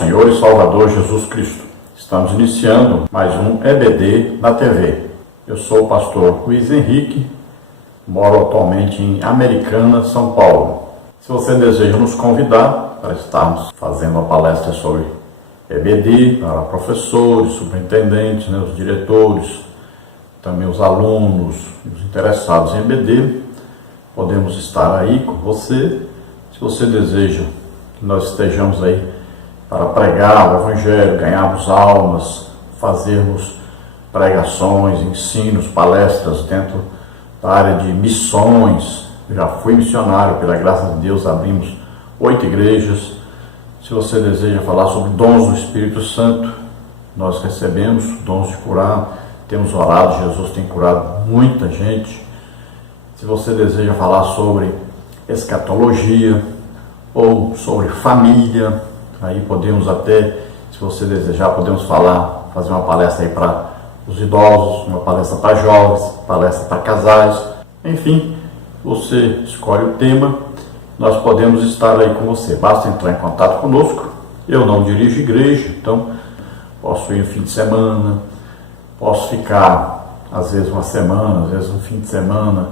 Senhor e Salvador Jesus Cristo. Estamos iniciando mais um EBD na TV. Eu sou o pastor Luiz Henrique, moro atualmente em Americana, São Paulo. Se você deseja nos convidar para estarmos fazendo uma palestra sobre EBD para professores, superintendentes, os diretores, também os alunos, os interessados em EBD, podemos estar aí com você. Se você deseja que nós estejamos aí para pregar o Evangelho, ganharmos almas, fazermos pregações, ensinos, palestras dentro da área de missões. Eu já fui missionário, pela graça de Deus, abrimos 8 igrejas. Se você deseja falar sobre dons do Espírito Santo, nós recebemos dons de curar, temos orado, Jesus tem curado muita gente. Se você deseja falar sobre escatologia ou sobre família, aí podemos até, se você desejar, podemos fazer uma palestra aí para os idosos, uma palestra para jovens, palestra para casais, enfim, você escolhe o tema, nós podemos estar aí com você. Basta entrar em contato conosco. Eu não dirijo igreja, então posso ir no fim de semana, posso ficar às vezes uma semana, às vezes um fim de semana.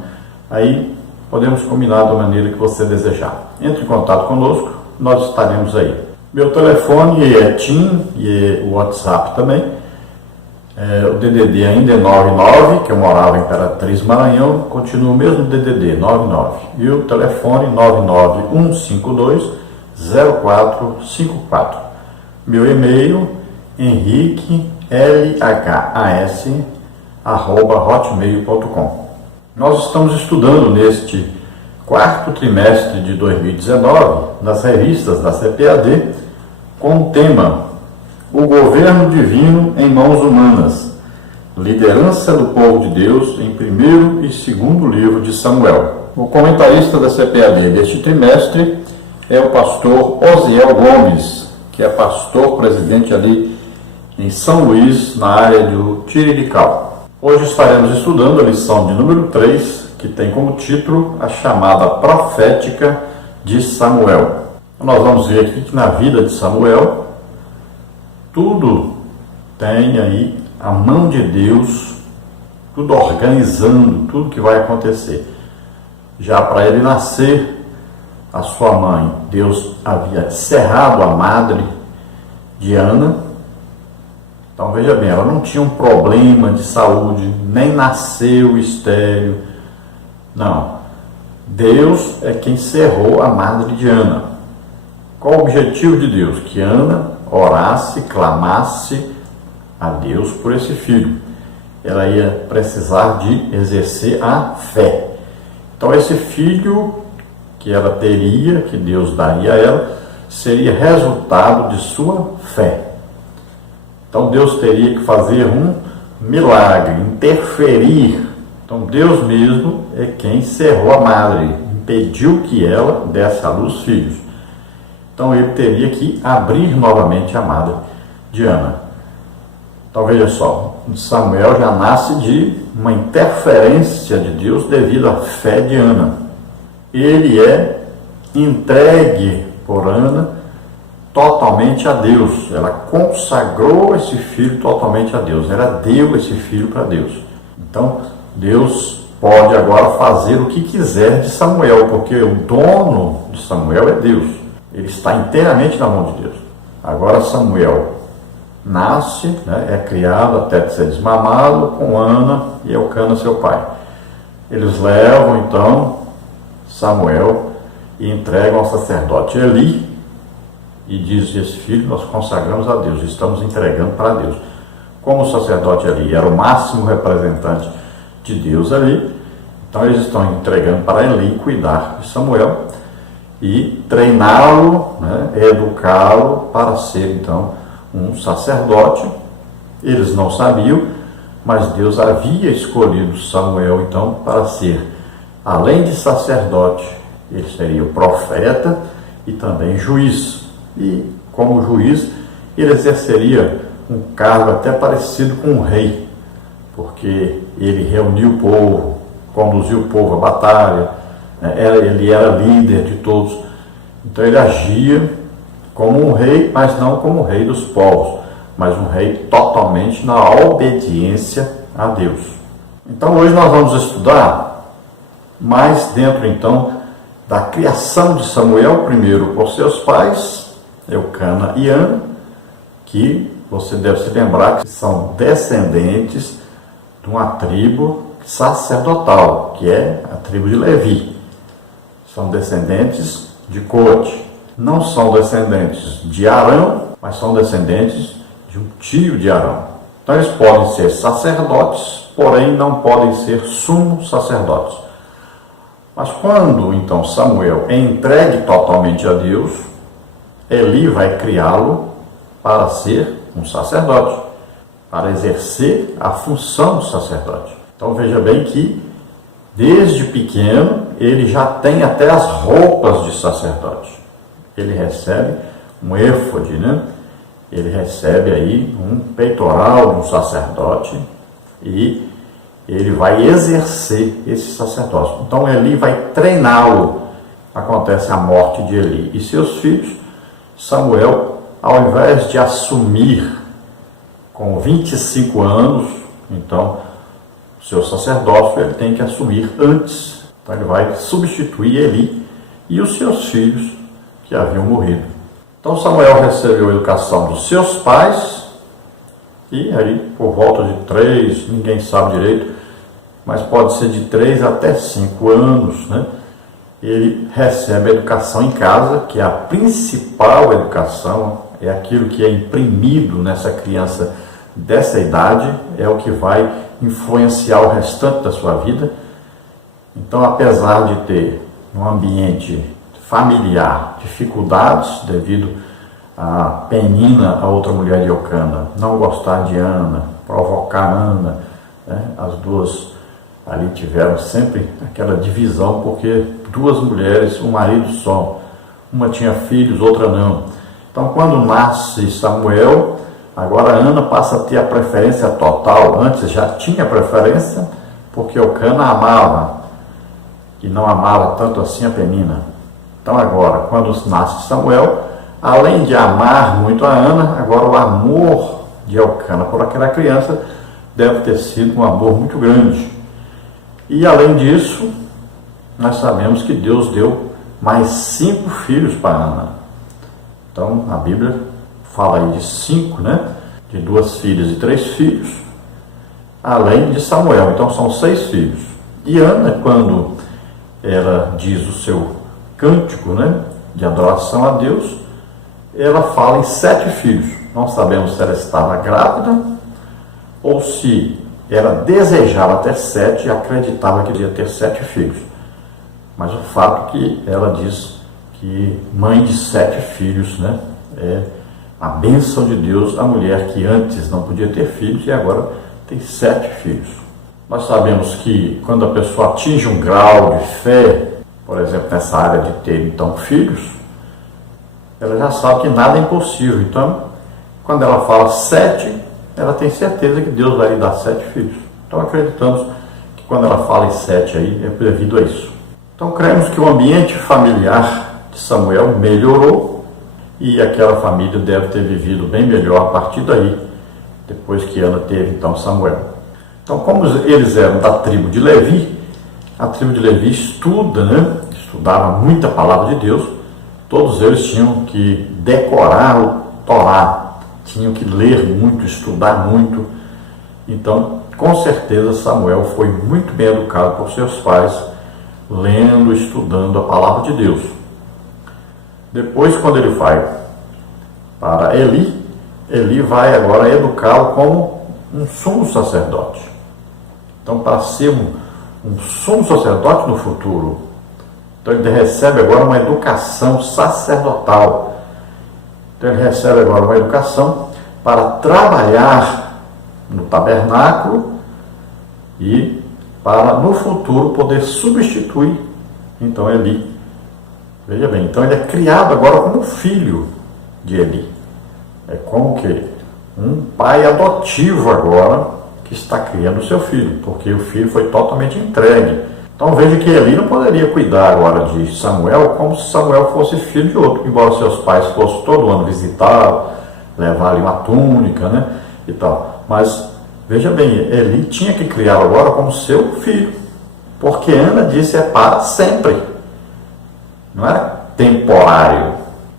Aí podemos combinar da maneira que você desejar. Entre em contato conosco, nós estaremos aí. Meu telefone é TIM e o WhatsApp também. O DDD ainda é 99, que eu morava em Imperatriz, Maranhão, continua o mesmo DDD, 99. E o telefone 991520454. Meu e-mail, henriquelhas@hotmail.com. Nós estamos estudando neste quarto trimestre de 2019, nas revistas da CPAD, com o tema O Governo Divino em Mãos Humanas, liderança do povo de Deus em primeiro e segundo livro de Samuel. O comentarista da CPAD deste trimestre é o pastor Osiel Gomes, que é pastor presidente ali em São Luís, na área do Tirirical. Hoje estaremos estudando a lição de número 3, que tem como título a chamada profética de Samuel. Nós vamos ver aqui que na vida de Samuel, tudo tem aí a mão de Deus, tudo organizando, tudo que vai acontecer. Já para ele nascer, a sua mãe, Deus havia cerrado a madre de Ana. Então veja bem, ela não tinha um problema de saúde, nem nasceu estéril. Não. Deus é quem cerrou a madre de Ana. Qual o objetivo de Deus? Que Ana orasse, clamasse a Deus por esse filho. Ela ia precisar de exercer a fé. Então esse filho que ela teria, que Deus daria a ela, seria resultado de sua fé. Então Deus teria que fazer um milagre, interferir. Então Deus mesmo é quem cerrou a madre, impediu que ela desse à luz filhos. Então ele teria que abrir novamente a madre de Ana. Então veja só, Samuel já nasce de uma interferência de Deus devido à fé de Ana. Ele é entregue por Ana totalmente a Deus. Ela consagrou esse filho totalmente a Deus. Ela deu esse filho para Deus. Então, Deus pode agora fazer o que quiser de Samuel, porque o dono de Samuel é Deus. Ele está inteiramente na mão de Deus. Agora Samuel nasce, é criado até ser desmamado com Ana e Elcana, seu pai. Eles levam, então, Samuel e entregam ao sacerdote Eli, e diz: esse filho nós consagramos a Deus, estamos entregando para Deus. Como o sacerdote ali era o máximo representante de Deus ali, então eles estão entregando para Eli cuidar de Samuel e treiná-lo, educá-lo para ser então um sacerdote. Eles não sabiam, mas Deus havia escolhido Samuel então para ser, além de sacerdote, ele seria o profeta e também juiz. E como juiz, ele exerceria um cargo até parecido com um rei, porque ele reuniu o povo, conduziu o povo à batalha, ele era líder de todos. Então ele agia como um rei, mas não como o rei dos povos, mas um rei totalmente na obediência a Deus. Então hoje nós vamos estudar mais dentro então da criação de Samuel, primeiro por seus pais, Eucana e Ana, que você deve se lembrar que são descendentes de uma tribo sacerdotal, que é a tribo de Levi. São descendentes de Coate. Não são descendentes de Arão, mas são descendentes de um tio de Arão. Então eles podem ser sacerdotes, porém não podem ser sumos sacerdotes. Mas quando então Samuel é entregue totalmente a Deus, Eli vai criá-lo para ser um sacerdote, para exercer a função do sacerdote. Então veja bem que desde pequeno ele já tem até as roupas de sacerdote. Ele recebe um éfode, né? Ele recebe aí um peitoral de um sacerdote e ele vai exercer esse sacerdócio. Então Eli vai treiná-lo. Acontece a morte de Eli e seus filhos. Samuel, ao invés de assumir com 25 anos, então, o seu sacerdócio, ele tem que assumir antes. Então ele vai substituir Eli e os seus filhos que haviam morrido. Então Samuel recebeu a educação dos seus pais e aí por volta de 3, ninguém sabe direito, mas pode ser de 3 até 5 anos, né? Ele recebe a educação em casa, que é a principal educação, é aquilo que é imprimido nessa criança dessa idade, é o que vai influenciar o restante da sua vida. Então, apesar de ter um ambiente familiar dificuldades devido a Penina, a outra mulher de Eucana, não gostar de Ana, provocar Ana, né? As duas ali tiveram sempre aquela divisão, porque duas mulheres, um marido só, uma tinha filhos, outra não. Então, quando nasce Samuel, agora Ana passa a ter a preferência total. Antes já tinha preferência, porque Eucana amava, e não amava tanto assim a Penina. Então agora, quando nasce Samuel, além de amar muito a Ana, agora o amor de Eucana por aquela criança deve ter sido um amor muito grande. E além disso, nós sabemos que Deus deu mais 5 filhos para Ana. Então a Bíblia fala aí de 5, né? De 2 filhas e 3 filhos, além de Samuel. Então são 6 filhos. E Ana, quando ela diz o seu cântico, né, de adoração a Deus, ela fala em 7 filhos. Não sabemos se ela estava grávida ou se ela desejava ter 7 e acreditava que iria ter 7 filhos. Mas o fato é que ela diz que mãe de 7 filhos, né, é a bênção de Deus, a mulher que antes não podia ter filhos e agora tem 7 filhos. Nós sabemos que quando a pessoa atinge um grau de fé, por exemplo, nessa área de ter então filhos, ela já sabe que nada é impossível. Então, quando ela fala 7, ela tem certeza que Deus vai lhe dar 7 filhos. Então acreditamos que quando ela fala em 7 aí, é devido a isso. Então cremos que o ambiente familiar de Samuel melhorou e aquela família deve ter vivido bem melhor a partir daí, depois que Ana teve então Samuel. Então, como eles eram da tribo de Levi, a tribo de Levi estuda, né? Estudava muita palavra de Deus, todos eles tinham que decorar o Torá, tinham que ler muito, estudar muito. Então, com certeza, Samuel foi muito bem educado por seus pais, lendo, estudando a palavra de Deus. Depois, quando ele vai para Eli, Eli vai agora educá-lo como um sumo sacerdote. Então, para ser um sumo sacerdote no futuro, então ele recebe agora uma educação sacerdotal. Então ele recebe agora uma educação para trabalhar no tabernáculo e para no futuro poder substituir então Eli. Veja bem, então ele é criado agora como filho de Eli. É como que um pai adotivo agora que está criando o seu filho, porque o filho foi totalmente entregue. Então veja que Eli não poderia cuidar agora de Samuel como se Samuel fosse filho de outro, embora seus pais fossem todo ano visitá-lo, levar-lhe uma túnica, né, e tal. Mas veja bem, Eli tinha que criá-lo agora como seu filho, porque Ana disse é para sempre, não era temporário.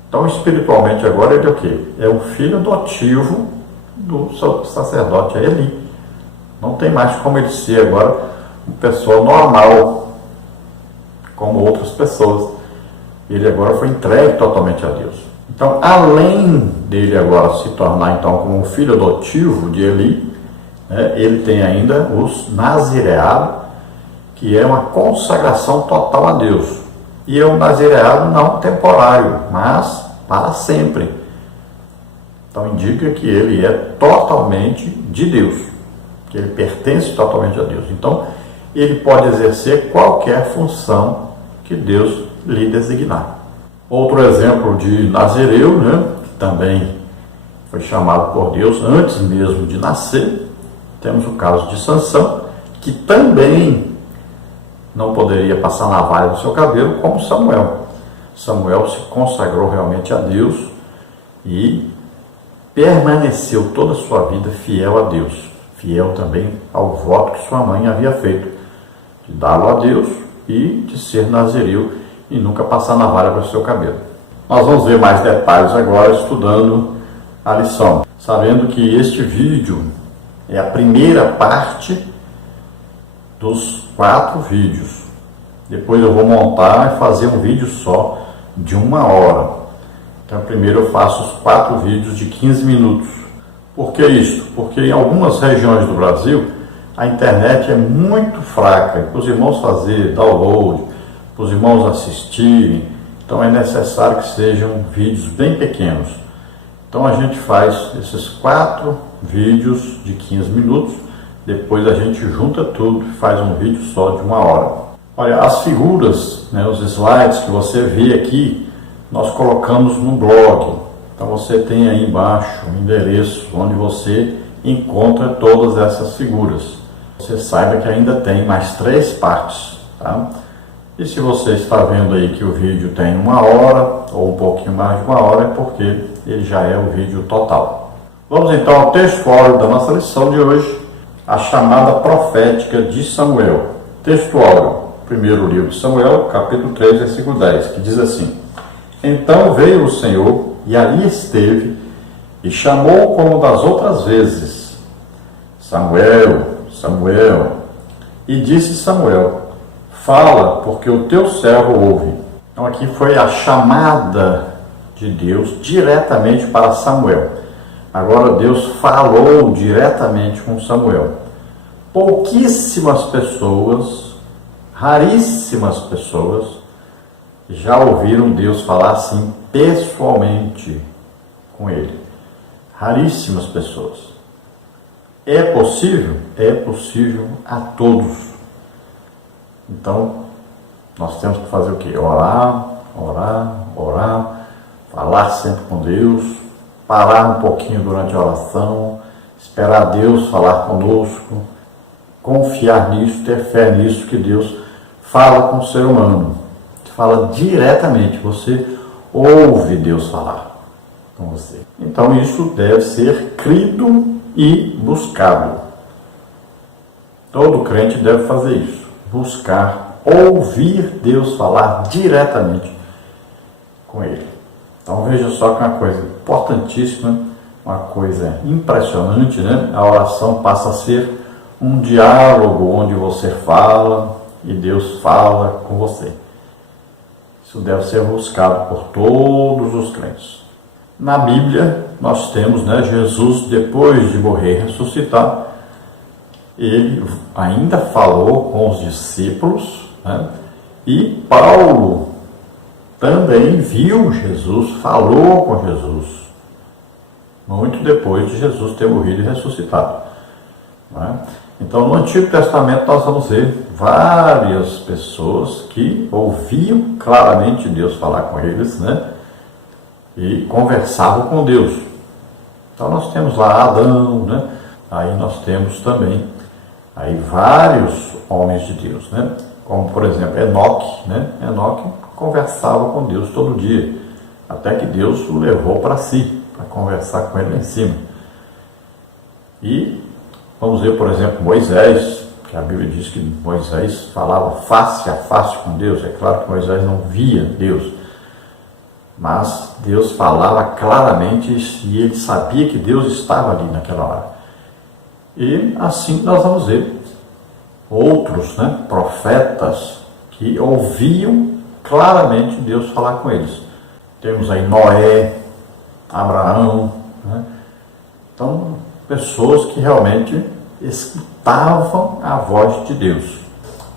Então espiritualmente agora ele é o quê? É o filho adotivo do sacerdote Eli. Não tem mais como ele ser agora uma pessoa normal, como outras pessoas. Ele agora foi entregue totalmente a Deus. Então, além dele agora se tornar então como um filho adotivo de Eli, né, ele tem ainda os nazireado, que é uma consagração total a Deus. E é um nazireado não temporário, mas para sempre. Então indica que ele é totalmente de Deus, que ele pertence totalmente a Deus. Então, ele pode exercer qualquer função que Deus lhe designar. Outro exemplo de nazireu, né, que também foi chamado por Deus antes mesmo de nascer, temos o caso de Sansão, que também não poderia passar navalha no seu cabelo como Samuel. Samuel se consagrou realmente a Deus e permaneceu toda a sua vida fiel a Deus, fiel também ao voto que sua mãe havia feito, de dá-lo a Deus e de ser nazireu e nunca passar navalha para o seu cabelo. Nós vamos ver mais detalhes agora estudando a lição, sabendo que este vídeo é a primeira parte dos 4 vídeos. Depois eu vou montar e fazer um vídeo só de 1 hora. Então primeiro eu faço os 4 vídeos de 15 minutos. Por que isso? Porque em algumas regiões do Brasil a internet é muito fraca para os irmãos fazer download, para os irmãos assistirem. Então é necessário que sejam vídeos bem pequenos. Então a gente faz esses 4 vídeos de 15 minutos, depois a gente junta tudo e faz um vídeo só de 1 hora. Olha, as figuras, né, os slides que você vê aqui, nós colocamos no blog. Então você tem aí embaixo o endereço onde você encontra todas essas figuras. Você saiba que ainda tem mais 3 partes, tá? E se você está vendo aí que o vídeo tem 1 hora ou um pouquinho mais de 1 hora, é porque ele já é o vídeo total. Vamos então ao textuário da nossa lição de hoje, a chamada profética de Samuel. Textuário, primeiro livro de Samuel, capítulo 3, versículo 10, que diz assim: Então veio o Senhor e ali esteve e chamou como das outras vezes: Samuel, Samuel. E disse Samuel: Fala, porque o teu servo ouve. Então aqui foi a chamada de Deus diretamente para Samuel. Agora Deus falou diretamente com Samuel. Pouquíssimas pessoas, raríssimas pessoas, já ouviram Deus falar assim pessoalmente com ele. Raríssimas pessoas. É possível? É possível a todos. Então, nós temos que fazer o quê? Orar, orar, orar, falar sempre com Deus, parar um pouquinho durante a oração, esperar Deus falar conosco, confiar nisso, ter fé nisso, que Deus fala com o ser humano, fala diretamente, você ouve Deus falar com você. Então isso deve ser crido e buscado. Todo crente deve fazer isso, buscar, ouvir Deus falar diretamente com ele. Então veja só que é uma coisa importantíssima, uma coisa impressionante, né? A oração passa a ser um diálogo onde você fala e Deus fala com você. Isso deve ser buscado por todos os crentes. Na Bíblia, nós temos, né, Jesus, depois de morrer e ressuscitar, ele ainda falou com os discípulos, né, e Paulo também viu Jesus, falou com Jesus, muito depois de Jesus ter morrido e ressuscitado. Né? Então, no Antigo Testamento, nós vamos ver várias pessoas que ouviam claramente Deus falar com eles, né? E conversavam com Deus. Então, nós temos lá Adão, né? Aí nós temos também aí vários homens de Deus, né? como por exemplo Enoque, né? Enoque conversava com Deus todo dia, até que Deus o levou para si, para conversar com ele lá em cima. E vamos ver, por exemplo, Moisés, que a Bíblia diz que Moisés falava face a face com Deus. É claro que Moisés não via Deus, mas Deus falava claramente e ele sabia que Deus estava ali naquela hora. E assim nós vamos ver outros, né, profetas que ouviam claramente Deus falar com eles. Temos aí Noé, Abraão, né? Então, pessoas que realmente escutavam a voz de Deus.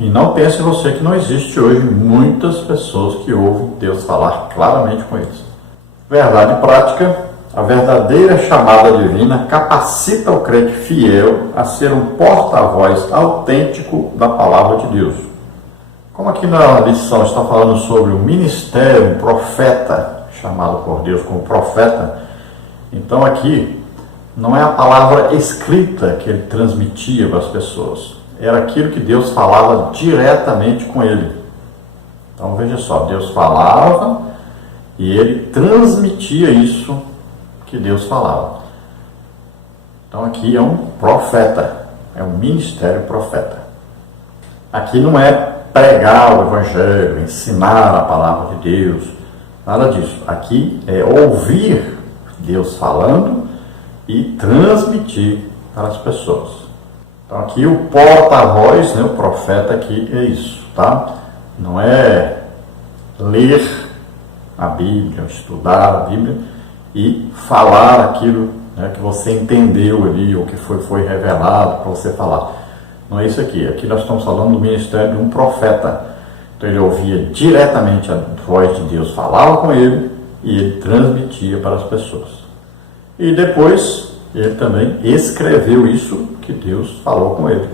E não pense você que não existe hoje muitas pessoas que ouvem Deus falar claramente com eles. Verdade prática: a verdadeira chamada divina capacita o crente fiel a ser um porta-voz autêntico da palavra de Deus. Como aqui na lição está falando sobre o ministério, um profeta chamado por Deus como profeta, então aqui não é a palavra escrita que ele transmitia para as pessoas, era aquilo que Deus falava diretamente com ele. Então veja só, Deus falava e ele transmitia isso que Deus falava. Então aqui é um profeta, é um ministério profeta. Aqui não é pregar o evangelho, ensinar a palavra de Deus, nada disso. Aqui é ouvir Deus falando e transmitir para as pessoas. Então aqui o porta-voz, né, o profeta aqui é isso, tá? Não é ler a Bíblia, estudar a Bíblia e falar aquilo, né, que você entendeu ali, ou que foi revelado para você falar. Não é isso aqui. Aqui nós estamos falando do ministério de um profeta. Então ele ouvia diretamente a voz de Deus, falava com ele e ele transmitia para as pessoas. E depois ele também escreveu isso que Deus falou com ele.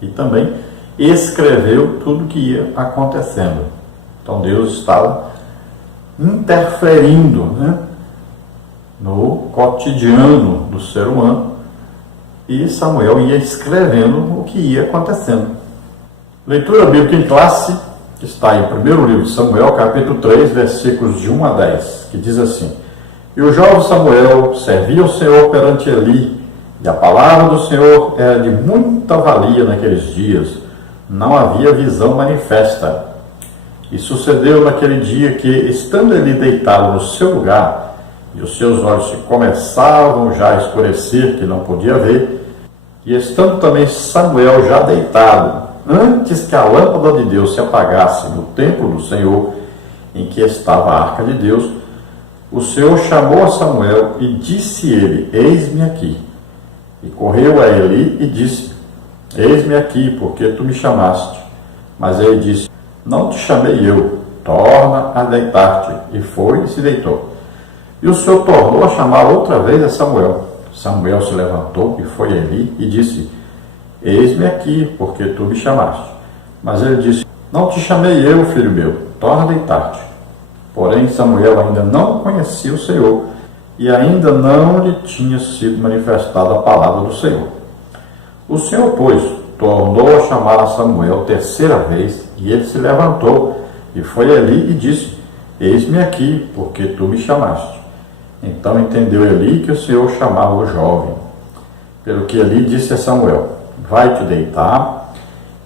E também escreveu tudo que ia acontecendo. Então Deus estava interferindo, né, no cotidiano do ser humano, e Samuel ia escrevendo o que ia acontecendo. Leitura bíblica em classe está em 1º livro de Samuel, capítulo 3, versículos de 1 a 10, que diz assim: E o jovem Samuel servia o Senhor perante Eli, e a palavra do Senhor era de muita valia naqueles dias, não havia visão manifesta. E sucedeu naquele dia que, estando Eli deitado no seu lugar, e os seus olhos se começavam já a escurecer, que não podia ver, e estando também Samuel já deitado, antes que a lâmpada de Deus se apagasse no templo do Senhor, em que estava a arca de Deus, o Senhor chamou a Samuel e disse ele: Eis-me aqui. E correu a Eli e disse: Eis-me aqui, porque tu me chamaste. Mas ele disse: Não te chamei eu, torna a deitar-te. E foi e se deitou. E o Senhor tornou a chamar outra vez a Samuel. Samuel se levantou e foi a Eli e disse: Eis-me aqui, porque tu me chamaste. Mas ele disse: Não te chamei eu, filho meu, torna a deitar-te. Porém Samuel ainda não conhecia o Senhor, e ainda não lhe tinha sido manifestada a palavra do Senhor. O Senhor, pois, tornou a chamar a Samuel terceira vez, e ele se levantou e foi a Eli e disse: Eis-me aqui, porque tu me chamaste. Então entendeu Eli que o Senhor chamava o jovem. Pelo que Eli disse a Samuel: Vai-te deitar,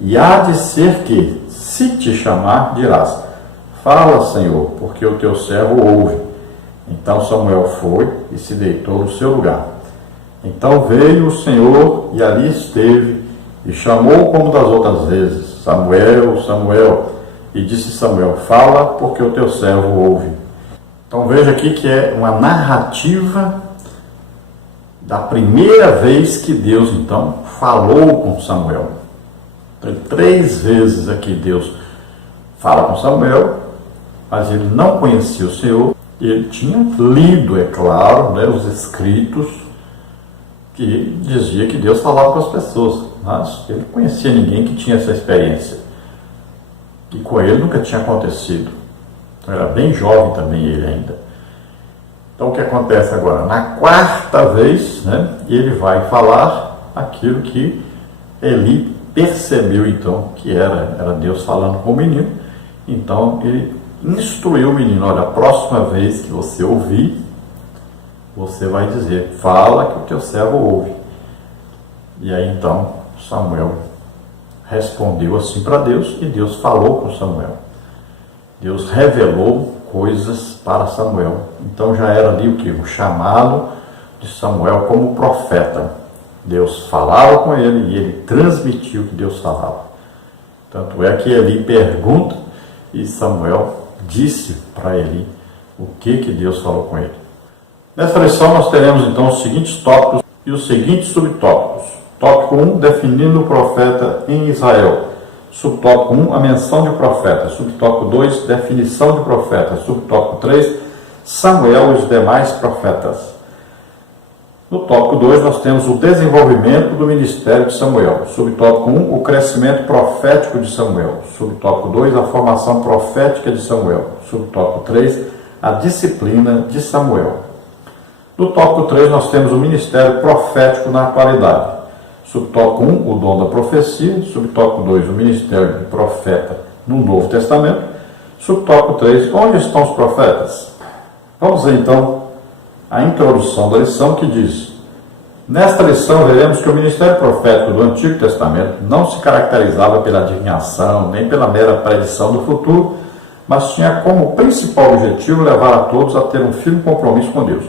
e há de ser que, se te chamar, dirás: Fala, Senhor, porque o teu servo ouve. Então Samuel foi e se deitou no seu lugar. Então veio o Senhor e ali esteve, e chamou como das outras vezes: Samuel, Samuel. E disse Samuel: Fala, porque o teu servo ouve. Então veja aqui que é uma narrativa da primeira vez que Deus então falou com Samuel. Então, 3 vezes aqui Deus fala com Samuel, mas ele não conhecia o Senhor. Ele tinha lido, é claro, né, os escritos que dizia que Deus falava com as pessoas, mas ele não conhecia ninguém que tinha essa experiência. E com ele nunca tinha acontecido. Então era bem jovem também ele ainda. Então o que acontece agora? Na 4ª vez, né, ele vai falar aquilo que Eli percebeu então que era Deus falando com o menino. Então ele instruiu o menino: olha, a próxima vez que você ouvir, você vai dizer, fala que o teu servo ouve. E aí então Samuel respondeu assim para Deus, e Deus falou com Samuel. Deus revelou coisas para Samuel. Então já era ali o que? O chamado de Samuel como profeta. Deus falava com ele e ele transmitiu o que Deus falava. Tanto é que Eli pergunta e Samuel disse para Eli o que Deus falou com ele. Nessa lição nós teremos então os seguintes tópicos e os seguintes subtópicos. Tópico 1, definindo o profeta em Israel. Subtópico 1, a menção de profeta. Subtópico 2, definição de profeta. Subtópico 3, Samuel e os demais profetas. No tópico 2, nós temos o desenvolvimento do ministério de Samuel. Subtópico 1, o crescimento profético de Samuel. Subtópico 2, a formação profética de Samuel. Subtópico 3, a disciplina de Samuel. No tópico 3, nós temos o ministério profético na atualidade. Subtópico 1, o dom da profecia. Subtópico 2, o ministério de profeta no Novo Testamento. Subtópico 3, onde estão os profetas? Vamos ver então a introdução da lição, que diz: nesta lição veremos que o ministério profético do Antigo Testamento não se caracterizava pela adivinhação, nem pela mera predição do futuro, mas tinha como principal objetivo levar a todos a ter um firme compromisso com Deus.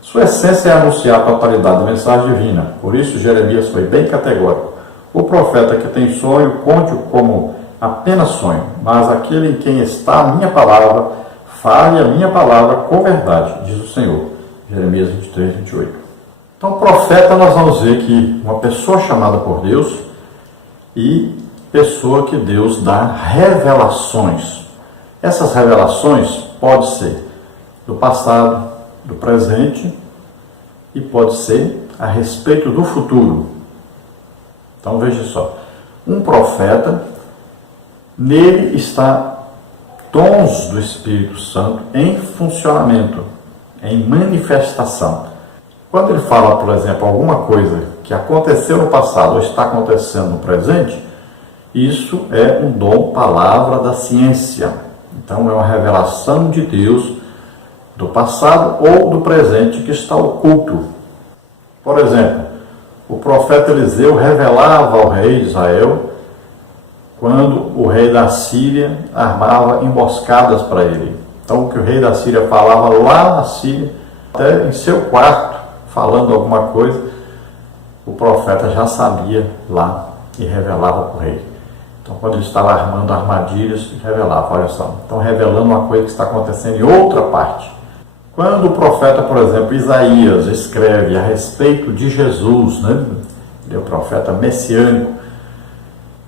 Sua essência é anunciar a totalidade da mensagem divina. Por isso Jeremias foi bem categórico: o profeta que tem sonho, conte-o como apenas sonho, mas aquele em quem está a minha palavra, fale a minha palavra com verdade, diz o Senhor. Jeremias 23, 28. Então, profeta, nós vamos ver que uma pessoa chamada por Deus e pessoa que Deus dá revelações. Essas revelações podem ser do passado, do presente e pode ser a respeito do futuro. Então, veja só. Um profeta, nele está dons do Espírito Santo em funcionamento, em manifestação. Quando ele fala, por exemplo, alguma coisa que aconteceu no passado ou está acontecendo no presente, isso é um dom, palavra da ciência. Então é uma revelação de Deus do passado ou do presente que está oculto. Por exemplo, o profeta Eliseu revelava ao rei de Israel quando o rei da Síria armava emboscadas para ele. Então, o que o rei da Síria falava lá na Síria, até em seu quarto, falando alguma coisa, o profeta já sabia lá e revelava para o rei. Então, quando ele estava armando armadilhas, revelava, olha só. Então, revelando uma coisa que está acontecendo em outra parte. Quando o profeta, por exemplo, Isaías, escreve a respeito de Jesus, né? Ele é o profeta messiânico.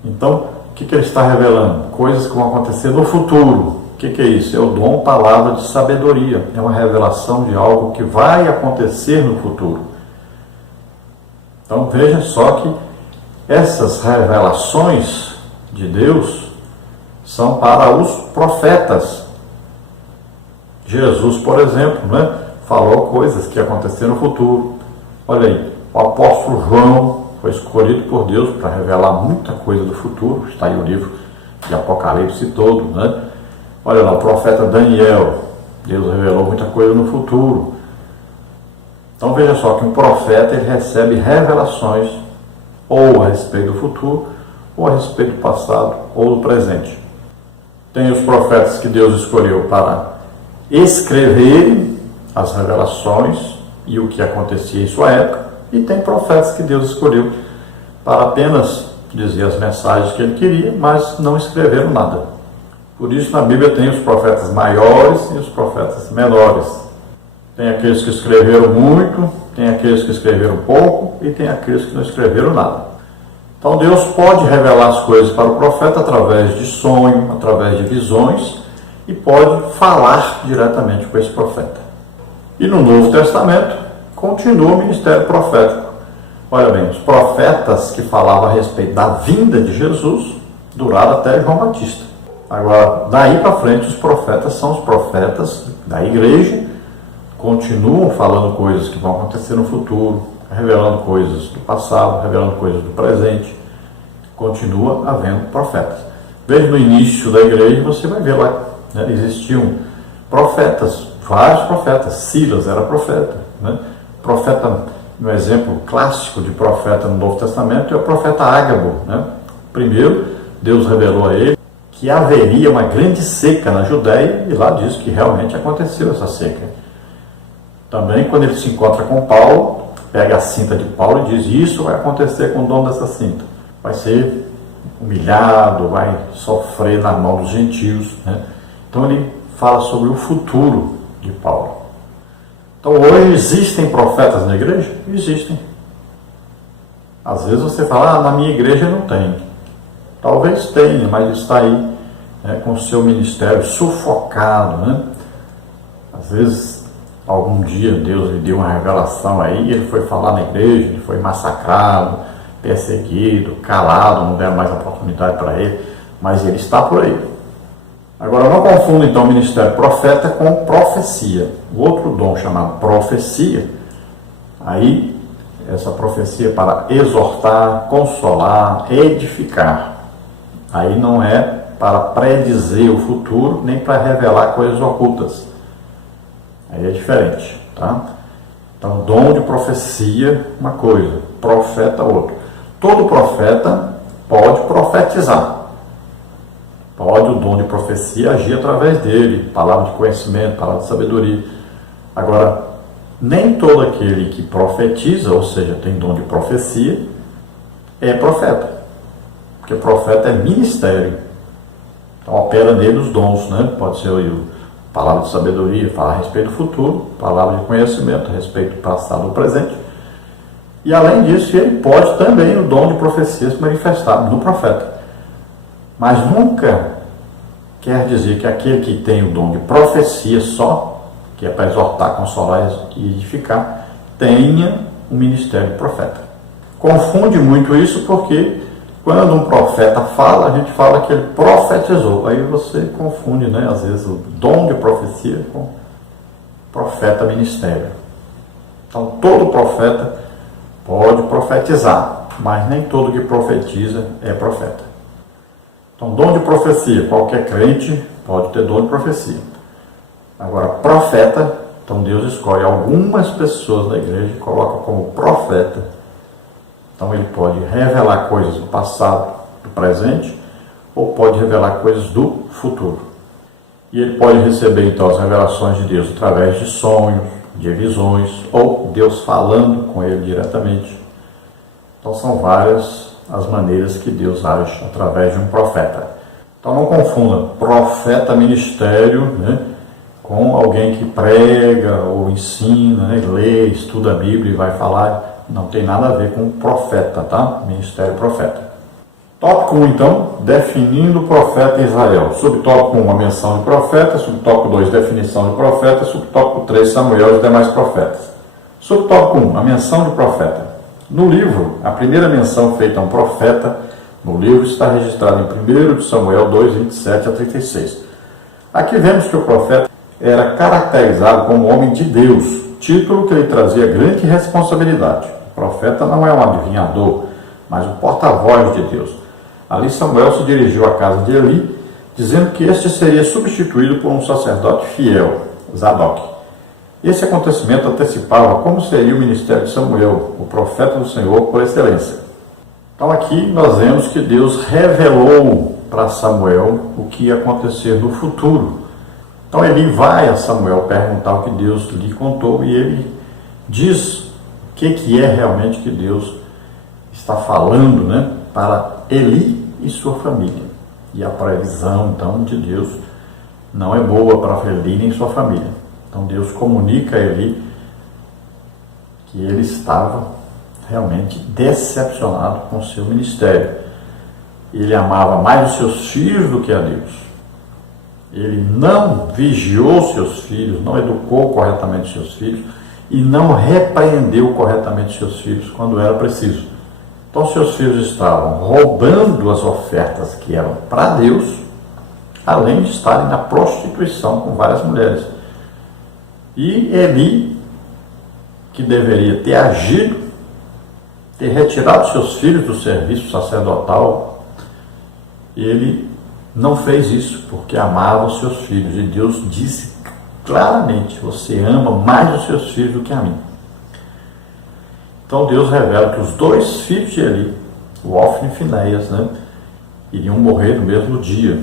Então, o que ele está revelando? Coisas que vão acontecer no futuro. O que é isso? É o dom, palavra de sabedoria. É uma revelação de algo que vai acontecer no futuro. Então veja só que essas revelações de Deus são para os profetas. Jesus, por exemplo, né, falou coisas que aconteceram no futuro. Olha aí, o apóstolo João foi escolhido por Deus para revelar muita coisa do futuro. Está aí o livro de Apocalipse todo, né? Olha lá, o profeta Daniel, Deus revelou muita coisa no futuro. Então veja só que um profeta, ele recebe revelações ou a respeito do futuro, ou a respeito do passado, ou do presente. Tem os profetas que Deus escolheu para escreverem as revelações e o que acontecia em sua época, e tem profetas que Deus escolheu para apenas dizer as mensagens que ele queria, mas não escreveram nada. Por isso, na Bíblia tem os profetas maiores e os profetas menores. Tem aqueles que escreveram muito, tem aqueles que escreveram pouco e tem aqueles que não escreveram nada. Então, Deus pode revelar as coisas para o profeta através de sonho, através de visões, e pode falar diretamente com esse profeta. E no Novo Testamento, continua o ministério profético. Olha bem, os profetas que falavam a respeito da vinda de Jesus duraram até João Batista. Agora, daí para frente, os profetas são os profetas da igreja, continuam falando coisas que vão acontecer no futuro, revelando coisas do passado, revelando coisas do presente, continua havendo profetas. Veja no início da igreja, você vai ver lá, né, existiam profetas, vários profetas. Silas era profeta, né? Profeta, um exemplo clássico de profeta no Novo Testamento é o profeta Ágabo, né? Primeiro, Deus revelou a ele que haveria uma grande seca na Judéia, e lá diz que realmente aconteceu essa seca. Também, quando ele se encontra com Paulo, pega a cinta de Paulo e diz: isso vai acontecer com o dono dessa cinta. Vai ser humilhado, vai sofrer na mão dos gentios, né? Então ele fala sobre o futuro de Paulo. Então hoje existem profetas na igreja? Existem. Às vezes você fala: na minha igreja não tem. Talvez tenha, mas está aí, né, com o seu ministério sufocado, né? Às vezes, algum dia Deus lhe deu uma revelação aí, ele foi falar na igreja, ele foi massacrado, perseguido, calado, não deram mais oportunidade para ele, mas ele está por aí. Agora, não confunda então o ministério profeta com profecia. O outro dom chamado profecia, aí essa profecia é para exortar, consolar, edificar. Aí não é para predizer o futuro, nem para revelar coisas ocultas. Aí é diferente, tá? Então, dom de profecia, uma coisa, profeta, outra. Todo profeta pode profetizar. Pode o dom de profecia agir através dele, palavra de conhecimento, palavra de sabedoria. Agora, nem todo aquele que profetiza, ou seja, tem dom de profecia, é profeta. Porque profeta é ministério. Então, opera nele os dons, né? Pode ser palavra de sabedoria, falar a respeito do futuro, palavra de conhecimento, a respeito do passado ou presente. E além disso, ele pode também o dom de profecia se manifestar no profeta. Mas nunca quer dizer que aquele que tem o dom de profecia só, que é para exortar, consolar e edificar, tenha um ministério de profeta. Confunde muito isso porque quando um profeta fala, a gente fala que ele profetizou. Aí você confunde, né, às vezes, o dom de profecia com profeta ministério. Então, todo profeta pode profetizar, mas nem todo que profetiza é profeta. Então, dom de profecia, qualquer crente pode ter dom de profecia. Agora, profeta, então Deus escolhe algumas pessoas da igreja e coloca como profeta. Então, ele pode revelar coisas do passado, do presente, ou pode revelar coisas do futuro. E ele pode receber, então, as revelações de Deus através de sonhos, de visões, ou Deus falando com ele diretamente. Então, são várias as maneiras que Deus age através de um profeta. Então não confunda profeta ministério, né, com alguém que prega ou ensina, né, lê, estuda a Bíblia e vai falar. Não tem nada a ver com profeta, tá? Ministério profeta. Tópico 1, então, definindo o profeta em Israel. Subtópico 1, a menção de profeta. Subtópico 2, definição de profeta. Subtópico 3, Samuel e os demais profetas. Subtópico 1, a menção de profeta. No livro, a primeira menção feita a um profeta no livro está registrada em 1 de Samuel 2, 27 a 36. Aqui vemos que o profeta era caracterizado como homem de Deus, título que lhe trazia grande responsabilidade. O profeta não é um adivinhador, mas o porta-voz de Deus. Ali Samuel se dirigiu à casa de Eli, dizendo que este seria substituído por um sacerdote fiel, Zadok. Esse acontecimento antecipava como seria o ministério de Samuel, o profeta do Senhor por excelência. Então aqui nós vemos que Deus revelou para Samuel o que ia acontecer no futuro. Então Eli vai a Samuel perguntar o que Deus lhe contou e ele diz o que é realmente que Deus está falando, né, para Eli e sua família. E a previsão então de Deus não é boa para Eli nem sua família. Então Deus comunica a Eli que ele estava realmente decepcionado com o seu ministério. Ele amava mais os seus filhos do que a Deus. Ele não vigiou seus filhos, não educou corretamente seus filhos e não repreendeu corretamente seus filhos quando era preciso. Então seus filhos estavam roubando as ofertas que eram para Deus, além de estarem na prostituição com várias mulheres. E Eli, que deveria ter agido, ter retirado seus filhos do serviço sacerdotal, ele não fez isso porque amava os seus filhos. E Deus disse claramente: você ama mais os seus filhos do que a mim. Então Deus revela que os dois filhos de Eli, o Ofni e Finéias, iriam morrer no mesmo dia.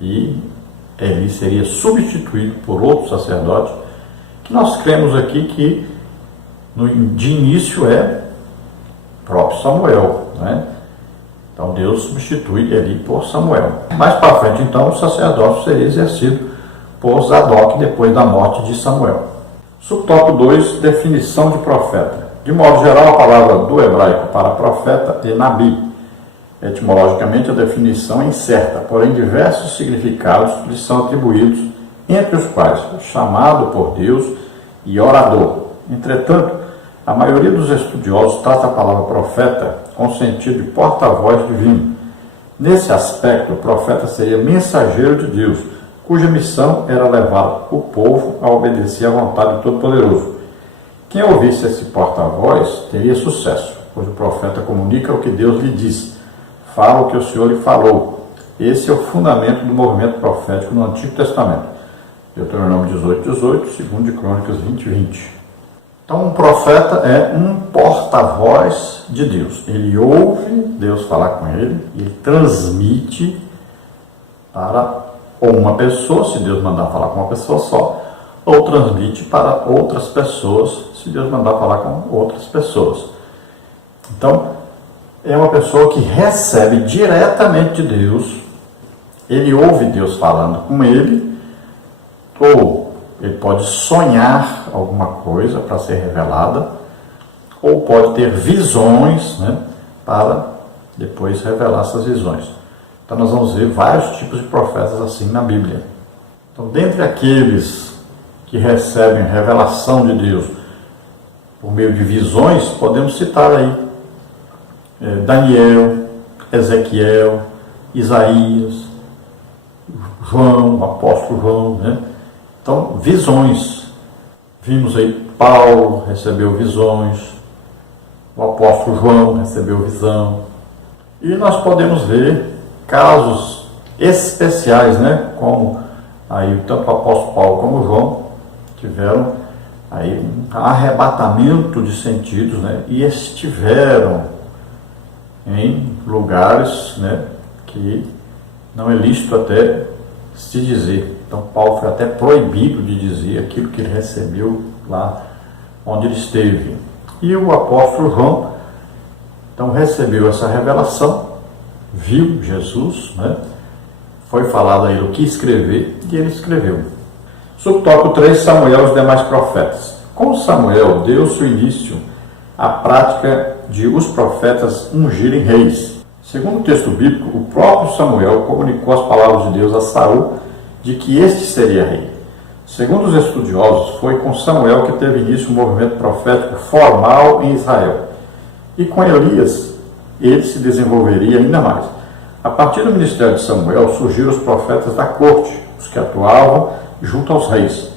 E Eli seria substituído por outro sacerdote, que nós cremos aqui que de início é próprio Samuel, Então Deus substitui Eli por Samuel. Mais para frente, então, o sacerdócio seria exercido por Zadok depois da morte de Samuel. Subtópico 2, definição de profeta. De modo geral, a palavra do hebraico para profeta é nabi. Etimologicamente, a definição é incerta, porém diversos significados lhe são atribuídos, entre os quais chamado por Deus e orador. Entretanto, a maioria dos estudiosos trata a palavra profeta com sentido de porta-voz divino. Nesse aspecto, o profeta seria mensageiro de Deus, cuja missão era levar o povo a obedecer à vontade do Todo-Poderoso. Quem ouvisse esse porta-voz teria sucesso, pois o profeta comunica o que Deus lhe diz, fala o que o Senhor lhe falou. Esse é o fundamento do movimento profético no Antigo Testamento. Deuteronômio 18:18, 2 de Crônicas 20:20. Então, um profeta é um porta-voz de Deus. Ele ouve Deus falar com ele, ele transmite para ou uma pessoa, se Deus mandar falar com uma pessoa só, ou transmite para outras pessoas, se Deus mandar falar com outras pessoas. Então, é uma pessoa que recebe diretamente de Deus, ele ouve Deus falando com ele, ou ele pode sonhar alguma coisa para ser revelada, ou pode ter visões, para depois revelar essas visões. Então nós vamos ver vários tipos de profetas assim na Bíblia. Então, dentre aqueles que recebem revelação de Deus por meio de visões, podemos citar aí Daniel, Ezequiel, Isaías, João, o apóstolo João, Então, visões. Vimos aí, Paulo recebeu visões, o apóstolo João recebeu visão. E nós podemos ver casos especiais, como aí tanto o apóstolo Paulo como o João tiveram aí um arrebatamento de sentidos, e estiveram em lugares, que não é lícito até se dizer. Então Paulo foi até proibido de dizer aquilo que ele recebeu lá onde ele esteve. E o apóstolo João, então, recebeu essa revelação, viu Jesus, foi falado a ele o que escrever, e ele escreveu. Subtópico 3, Samuel e os demais profetas. Com Samuel deu-se o início à prática de os profetas ungirem reis. Segundo o texto bíblico, o próprio Samuel comunicou as palavras de Deus a Saul de que este seria rei. Segundo os estudiosos, foi com Samuel que teve início o movimento profético formal em Israel. E com Elias, ele se desenvolveria ainda mais. A partir do ministério de Samuel, surgiram os profetas da corte, os que atuavam junto aos reis.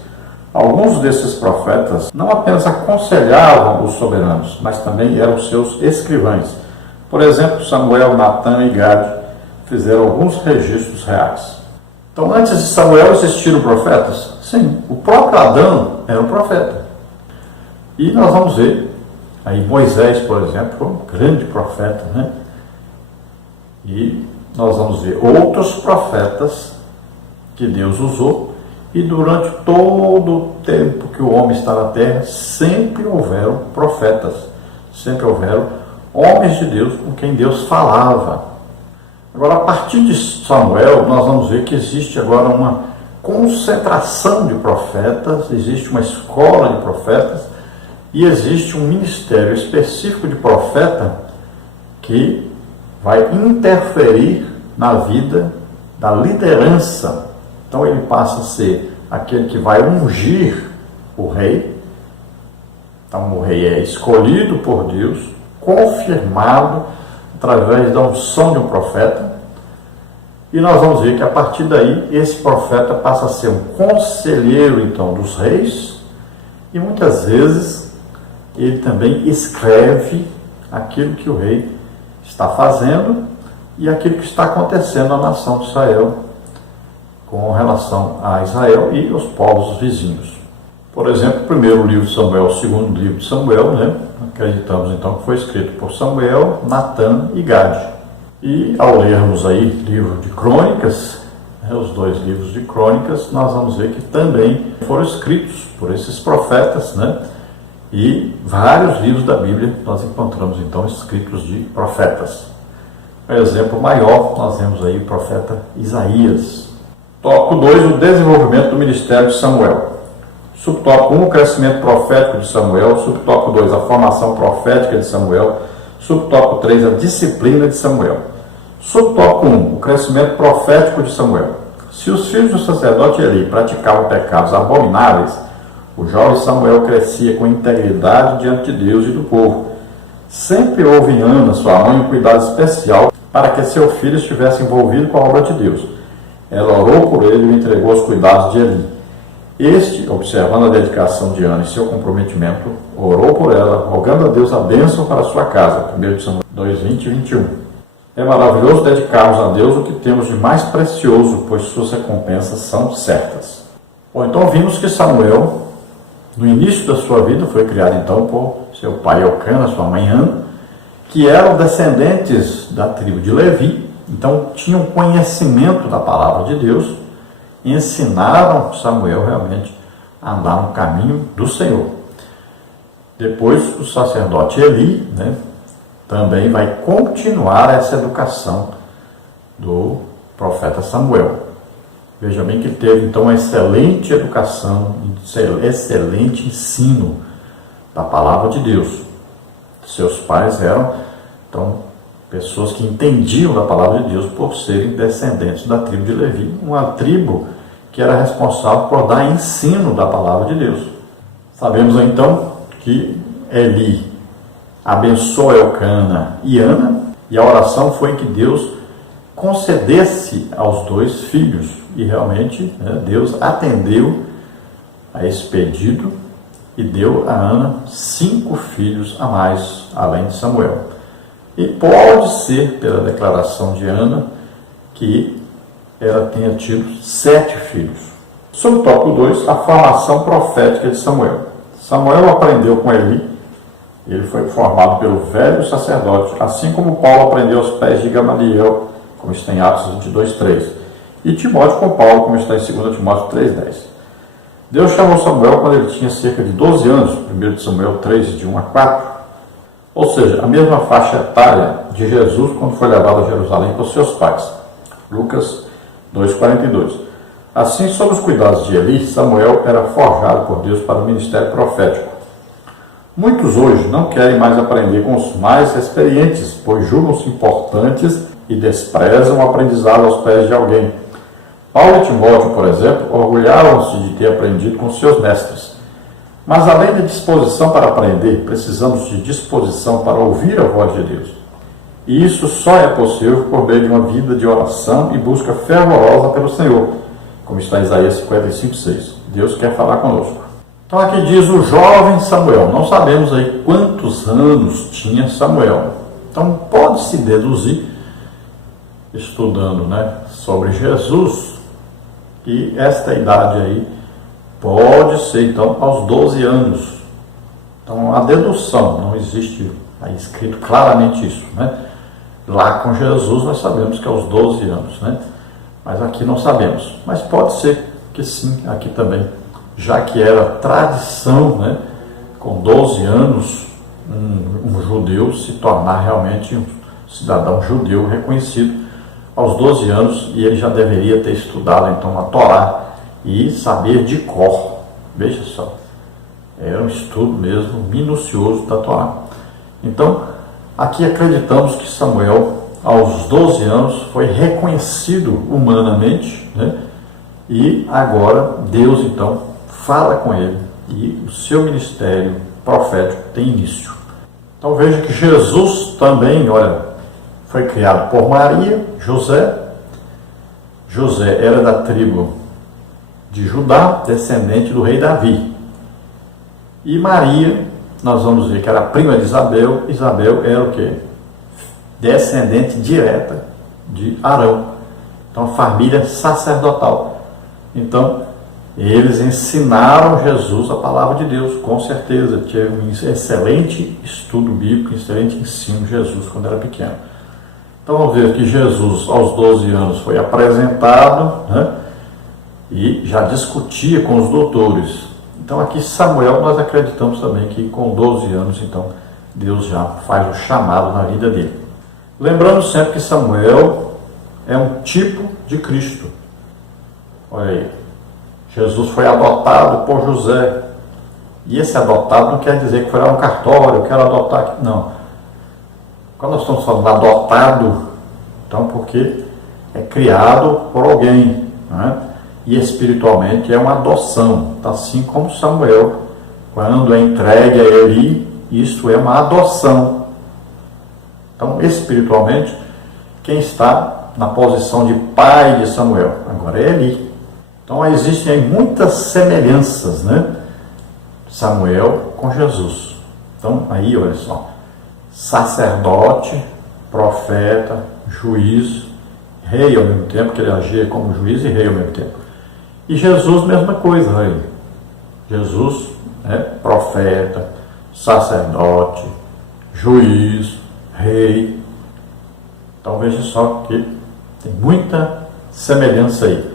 Alguns desses profetas não apenas aconselhavam os soberanos, mas também eram seus escrivães. Por exemplo, Samuel, Natã e Gade fizeram alguns registros reais. Então, antes de Samuel existiram profetas? Sim, o próprio Adão era um profeta. E nós vamos ver, aí Moisés, por exemplo, foi um grande profeta, E nós vamos ver outros profetas que Deus usou, e durante todo o tempo que o homem está na terra, sempre houveram profetas, sempre houveram homens de Deus com quem Deus falava. Agora, a partir de Samuel, nós vamos ver que existe agora uma concentração de profetas, existe uma escola de profetas, e existe um ministério específico de profeta que vai interferir na vida da liderança. Então ele passa a ser aquele que vai ungir o rei. Então o rei é escolhido por Deus, confirmado através da unção de um profeta. E nós vamos ver que a partir daí esse profeta passa a ser um conselheiro então dos reis, e muitas vezes ele também escreve aquilo que o rei está fazendo e aquilo que está acontecendo na nação de Israel com relação a Israel e os povos vizinhos. Por exemplo, o primeiro livro de Samuel, o segundo livro de Samuel, né? Acreditamos então que foi escrito por Samuel, Natã e Gade. E ao lermos aí livro de Crônicas, os dois livros de Crônicas, nós vamos ver que também foram escritos por esses profetas, né? E vários livros da Bíblia nós encontramos então escritos de profetas. Por exemplo maior, nós vemos aí o profeta Isaías. Tópico 2, o desenvolvimento do ministério de Samuel. Subtópico 1, o crescimento profético de Samuel. Subtópico 2, a formação profética de Samuel. Subtópico 3, a disciplina de Samuel. Subtópico 1, o crescimento profético de Samuel. Se os filhos do sacerdote Eli praticavam pecados abomináveis, o jovem Samuel crescia com integridade diante de Deus e do povo. Sempre houve em Ana, sua mãe, um cuidado especial para que seu filho estivesse envolvido com a obra de Deus. Ela orou por ele e o entregou aos cuidados de Eli. Este, observando a dedicação de Ana e seu comprometimento, orou por ela, rogando a Deus a bênção para a sua casa. 1 Samuel 2, 20 e 21. É maravilhoso dedicarmos a Deus o que temos de mais precioso, pois suas recompensas são certas. Bom, então vimos que Samuel, no início da sua vida, foi criado então por seu pai Elcana, sua mãe Ana, que eram descendentes da tribo de Levi, então tinham conhecimento da palavra de Deus, e ensinaram Samuel realmente a andar no caminho do Senhor. Depois o sacerdote Eli, né, também vai continuar essa educação do profeta Samuel. Veja bem que ele teve então uma excelente educação, excelente ensino da palavra de Deus. Seus pais eram então pessoas que entendiam da palavra de Deus por serem descendentes da tribo de Levi, uma tribo que era responsável por dar ensino da palavra de Deus. Sabemos então que Eli abençoou Elcana e Ana, e a oração foi que Deus concedesse aos dois filhos, e realmente, né, Deus atendeu a esse pedido e deu a Ana 5 filhos a mais, além de Samuel. E pode ser, pela declaração de Ana, que ela tenha tido 7 filhos. Sobre o tópico 2, a formação profética de Samuel. Samuel aprendeu com Eli, ele foi formado pelo velho sacerdote, assim como Paulo aprendeu aos pés de Gamaliel, como está em Atos 22, 3. E Timóteo com Paulo, como está em 2 Timóteo 3, 10. Deus chamou Samuel quando ele tinha cerca de 12 anos, 1 Samuel 3, de 1 a 4. Ou seja, a mesma faixa etária de Jesus quando foi levado a Jerusalém por seus pais. Lucas 2,42. Assim, sob os cuidados de Eli, Samuel era forjado por Deus para o ministério profético. Muitos hoje não querem mais aprender com os mais experientes, pois julgam-se importantes e desprezam o aprendizado aos pés de alguém. Paulo e Timóteo, por exemplo, orgulhavam-se de ter aprendido com seus mestres. Mas além da disposição para aprender, precisamos de disposição para ouvir a voz de Deus. E isso só é possível por meio de uma vida de oração e busca fervorosa pelo Senhor, como está em Isaías 55, 6. Deus quer falar conosco. Então aqui diz o jovem Samuel. Não sabemos aí quantos anos tinha Samuel. Então pode-se deduzir, estudando, né, sobre Jesus, que esta idade aí pode ser então aos 12 anos. Então a dedução, não existe aí escrito claramente isso, né? Lá com Jesus nós sabemos que é aos 12 anos, né? Mas aqui não sabemos. Mas pode ser que sim, aqui também, já que era tradição, né, com 12 anos, um judeu se tornar realmente um cidadão judeu reconhecido aos 12 anos, e ele já deveria ter estudado então a Torá e saber de cor. Veja só, era um estudo mesmo minucioso da Torá. Então, aqui acreditamos que Samuel, aos 12 anos, foi reconhecido humanamente, né? E agora Deus então fala com ele e o seu ministério profético tem início. Então veja que Jesus também, olha, foi criado por Maria, José. José era da tribo de Judá, descendente do rei Davi. E Maria nós vamos ver que era prima de Isabel. Isabel era o quê? Descendente direta de Arão. Então, família sacerdotal. Então, eles ensinaram Jesus a palavra de Deus, com certeza. Tinha um excelente estudo bíblico, excelente ensino de Jesus quando era pequeno. Então, vamos ver que Jesus, aos 12 anos, foi apresentado, né? E já discutia com os doutores. Então, aqui Samuel, nós acreditamos também que com 12 anos, então, Deus já faz o chamado na vida dele. Lembrando sempre que Samuel é um tipo de Cristo. Olha aí, Jesus foi adotado por José. E esse adotado não quer dizer que foi lá no cartório, eu quero adotar aqui. Não. Quando nós estamos falando adotado, então porque é criado por alguém, né? E espiritualmente é uma adoção, assim como Samuel, quando é entregue a Eli, isso é uma adoção. Então, espiritualmente, quem está na posição de pai de Samuel agora é Eli. Então, existem aí muitas semelhanças, né? Samuel com Jesus. Então, aí, olha só, sacerdote, profeta, juiz, rei ao mesmo tempo, que ele agia como juiz e rei ao mesmo tempo. E Jesus, mesma coisa, aí. Jesus é profeta, sacerdote, juiz, rei. Então veja só que tem muita semelhança aí.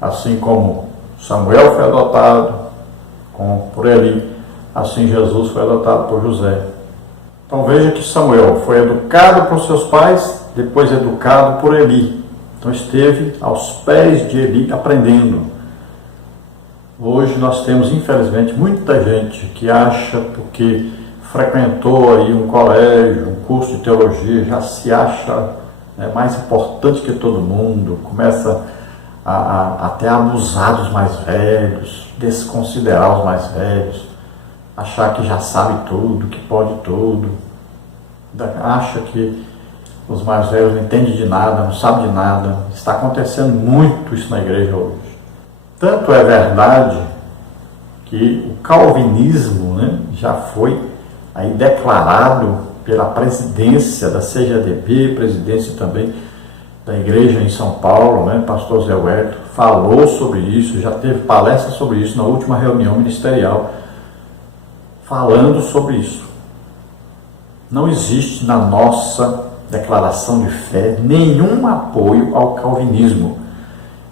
Assim como Samuel foi adotado por Eli, assim Jesus foi adotado por José. Então veja que Samuel foi educado por seus pais, depois educado por Eli. Então esteve aos pés de Eli aprendendo. Hoje nós temos, infelizmente, muita gente que acha, porque frequentou aí um colégio, um curso de teologia, já se acha mais importante que todo mundo, começa a até abusar dos mais velhos, desconsiderar os mais velhos, achar que já sabe tudo, que pode tudo, acha que os mais velhos não entendem de nada, não sabem de nada. Está acontecendo muito isso na igreja hoje. Tanto é verdade que o calvinismo, né, já foi aí declarado pela presidência da CGADB, presidência também da igreja em São Paulo, né, pastor Zé Wellington, falou sobre isso, já teve palestra sobre isso na última reunião ministerial, falando sobre isso. Não existe na nossa declaração de fé nenhum apoio ao calvinismo.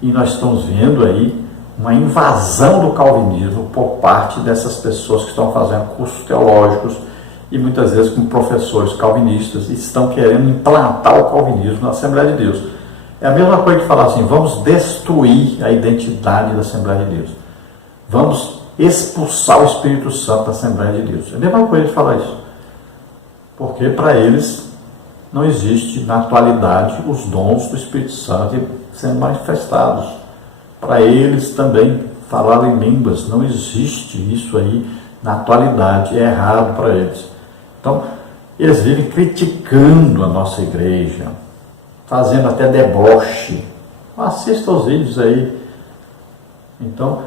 E nós estamos vendo aí uma invasão do calvinismo por parte dessas pessoas que estão fazendo cursos teológicos e muitas vezes com professores calvinistas e estão querendo implantar o calvinismo na Assembleia de Deus. É a mesma coisa que falar assim, vamos destruir a identidade da Assembleia de Deus. Vamos expulsar o Espírito Santo da Assembleia de Deus. É a mesma coisa de falar isso. Porque para eles não existe na atualidade os dons do Espírito Santo sendo manifestados. Para eles também falar em línguas, não existe isso aí na atualidade, é errado para eles. Então, eles vivem criticando a nossa igreja, fazendo até deboche. Assista os vídeos aí. Então,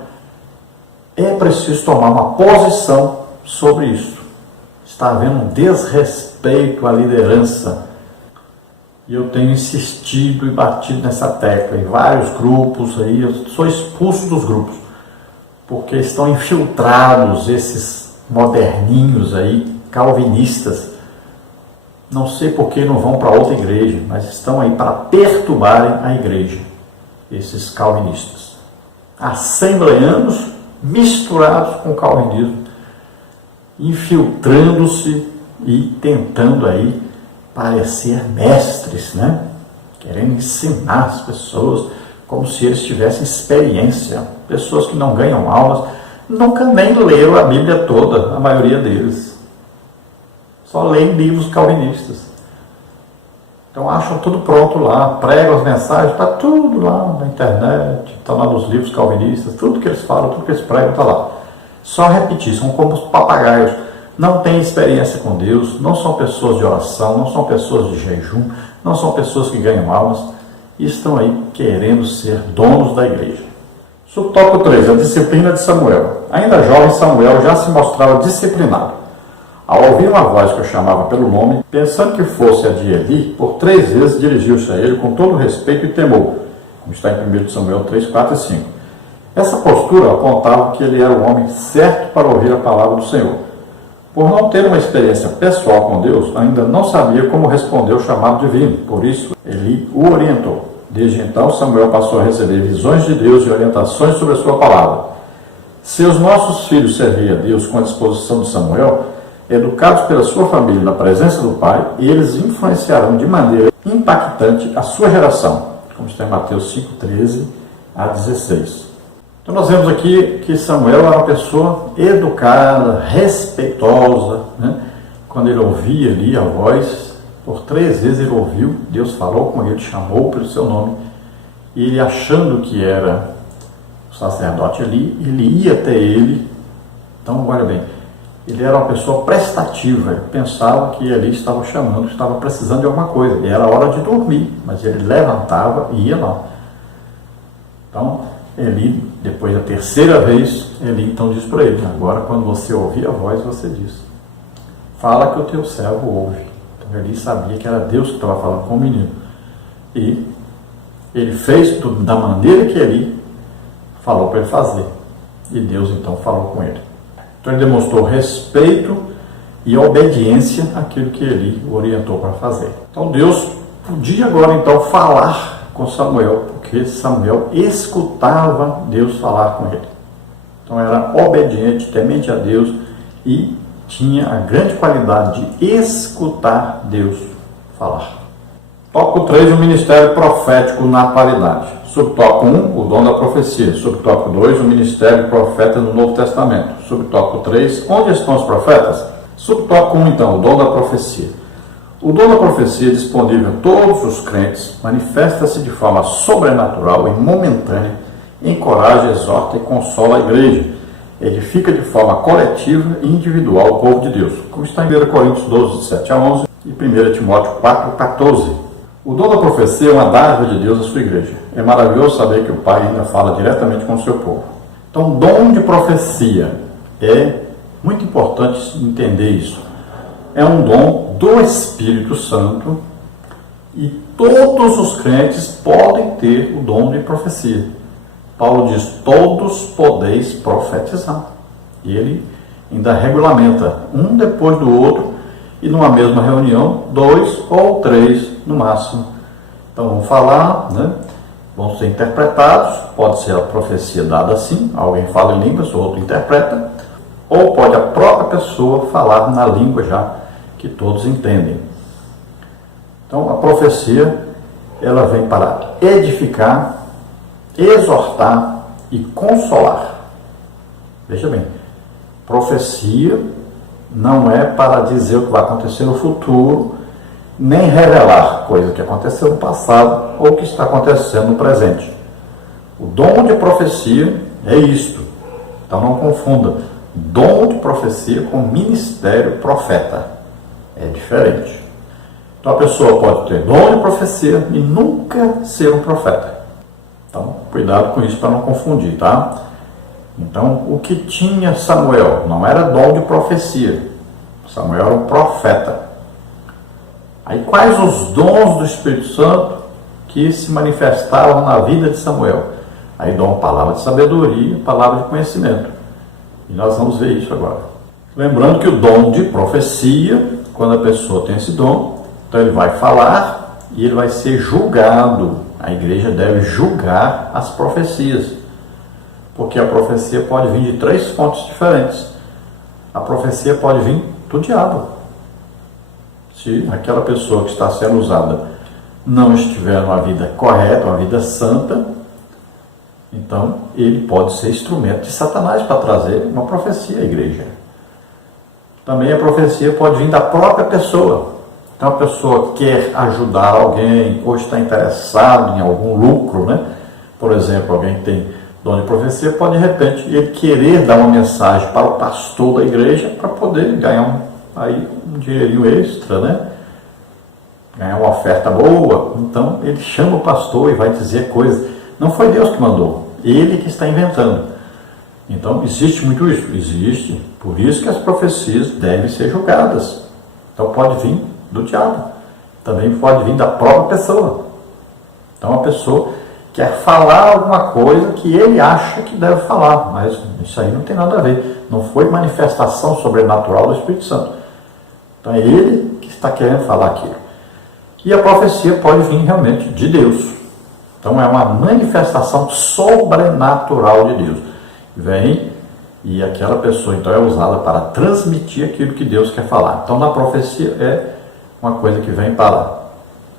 é preciso tomar uma posição sobre isso. Está havendo um desrespeito à liderança. E eu tenho insistido e batido nessa tecla em vários grupos aí, eu sou expulso dos grupos, porque estão infiltrados esses moderninhos aí, calvinistas. Não sei por que não vão para outra igreja, mas estão aí para perturbarem a igreja, esses calvinistas. Assembleanos misturados com o calvinismo, infiltrando-se e tentando aí parecer mestres, né? Querendo ensinar as pessoas como se eles tivessem experiência. Pessoas que não ganham almas, nunca nem leram a Bíblia toda, a maioria deles. Só leem livros calvinistas. Então acham tudo pronto lá, pregam as mensagens, está tudo lá na internet, está lá nos livros calvinistas, tudo que eles falam, tudo que eles pregam está lá. Só repetir, são como os papagaios. Não têm experiência com Deus, não são pessoas de oração, não são pessoas de jejum, não são pessoas que ganham almas e estão aí querendo ser donos da igreja. Subtópico 3, a disciplina de Samuel. Ainda jovem, Samuel já se mostrava disciplinado. Ao ouvir uma voz que eu chamava pelo nome, pensando que fosse a de Eli, por 3 vezes dirigiu-se a ele com todo respeito e temor, como está em 1 Samuel 3, 4 e 5. Essa postura apontava que ele era o homem certo para ouvir a palavra do Senhor. Por não ter uma experiência pessoal com Deus, ainda não sabia como responder ao chamado divino, por isso Eli o orientou. Desde então, Samuel passou a receber visões de Deus e orientações sobre a sua palavra. Se os nossos filhos servirem a Deus com a disposição de Samuel, educados pela sua família na presença do Pai, eles influenciarão de maneira impactante a sua geração, como está em Mateus 5, 13 a 16. Então nós vemos aqui que Samuel era uma pessoa educada, respeitosa, né? Quando ele ouvia ali a voz, por 3 vezes ele ouviu, Deus falou com ele, chamou pelo seu nome, e ele achando que era o sacerdote ali, ele ia até ele. Então, olha bem, ele era uma pessoa prestativa, ele pensava que ali estava chamando, estava precisando de alguma coisa, e era hora de dormir, mas ele levantava e ia lá. Então, Eli, depois da 3ª vez, Eli então diz para ele: agora quando você ouvir a voz, você diz, fala que o teu servo ouve. Então Eli sabia que era Deus que estava falando com o menino, e ele fez tudo da maneira que Eli falou para ele fazer, e Deus então falou com ele. Então ele demonstrou respeito e obediência àquilo que Eli o orientou para fazer. Então Deus podia agora então falar com Samuel, porque Samuel escutava Deus falar com ele. Então era obediente, temente a Deus e tinha a grande qualidade de escutar Deus falar. Tópico 3, o ministério profético na atualidade. Subtópico 1, o dom da profecia. Subtópico 2, o ministério de profeta no Novo Testamento. Subtópico 3, onde estão os profetas? Subtópico 1, então, o dom da profecia. O dom da profecia, disponível a todos os crentes, manifesta-se de forma sobrenatural e momentânea, encoraja, exorta e consola a igreja, edifica de forma coletiva e individual o povo de Deus, como está em 1 Coríntios 12, 7 a 11 e 1 Timóteo 4, 14. O dom da profecia é uma dádiva de Deus à sua igreja. É maravilhoso saber que o Pai ainda fala diretamente com o seu povo. Então, dom de profecia é muito importante entender isso. É um dom do Espírito Santo e todos os crentes podem ter o dom de profecia. Paulo diz: todos podeis profetizar. E ele ainda regulamenta um depois do outro, e numa mesma reunião, 2 ou 3 no máximo. Então vão falar, né? Vão ser interpretados, pode ser a profecia dada assim, alguém fala em línguas, o outro interpreta, ou pode a própria pessoa falar na língua já que todos entendem. Então a profecia, ela vem para edificar, exortar e consolar. Veja bem, profecia não é para dizer o que vai acontecer no futuro, nem revelar coisa que aconteceu no passado ou que está acontecendo no presente. O dom de profecia é isto. Então não confunda dom de profecia com ministério profeta. É diferente. Então a pessoa pode ter dom de profecia e nunca ser um profeta. Então cuidado com isso para não confundir, tá? Então o que tinha Samuel não era dom de profecia. Samuel era um profeta. Aí quais os dons do Espírito Santo que se manifestavam na vida de Samuel? Aí dom palavra de sabedoria, palavra de conhecimento. E nós vamos ver isso agora. Lembrando que o dom de profecia, quando a pessoa tem esse dom, então ele vai falar e ele vai ser julgado. A igreja deve julgar as profecias, porque a profecia pode vir de 3 fontes diferentes. A profecia pode vir do diabo. Se aquela pessoa que está sendo usada não estiver numa vida correta, uma vida santa, então ele pode ser instrumento de Satanás para trazer uma profecia à igreja. Também a profecia pode vir da própria pessoa. Então a pessoa quer ajudar alguém ou está interessado em algum lucro, né? Por exemplo, alguém que tem dom de profecia pode de repente ele querer dar uma mensagem para o pastor da igreja para poder ganhar um dinheirinho extra, né? Ganhar uma oferta boa. Então ele chama o pastor e vai dizer coisas. Não foi Deus que mandou, ele que está inventando. Então, existe muito isso? Existe. Por isso que as profecias devem ser julgadas. Então, pode vir do diabo. Também pode vir da própria pessoa. Então, a pessoa quer falar alguma coisa que ele acha que deve falar, mas isso aí não tem nada a ver. Não foi manifestação sobrenatural do Espírito Santo. Então, é ele que está querendo falar aquilo. E a profecia pode vir realmente de Deus. Então, é uma manifestação sobrenatural de Deus. Vem e aquela pessoa então é usada para transmitir aquilo que Deus quer falar. Então, na profecia é uma coisa que vem para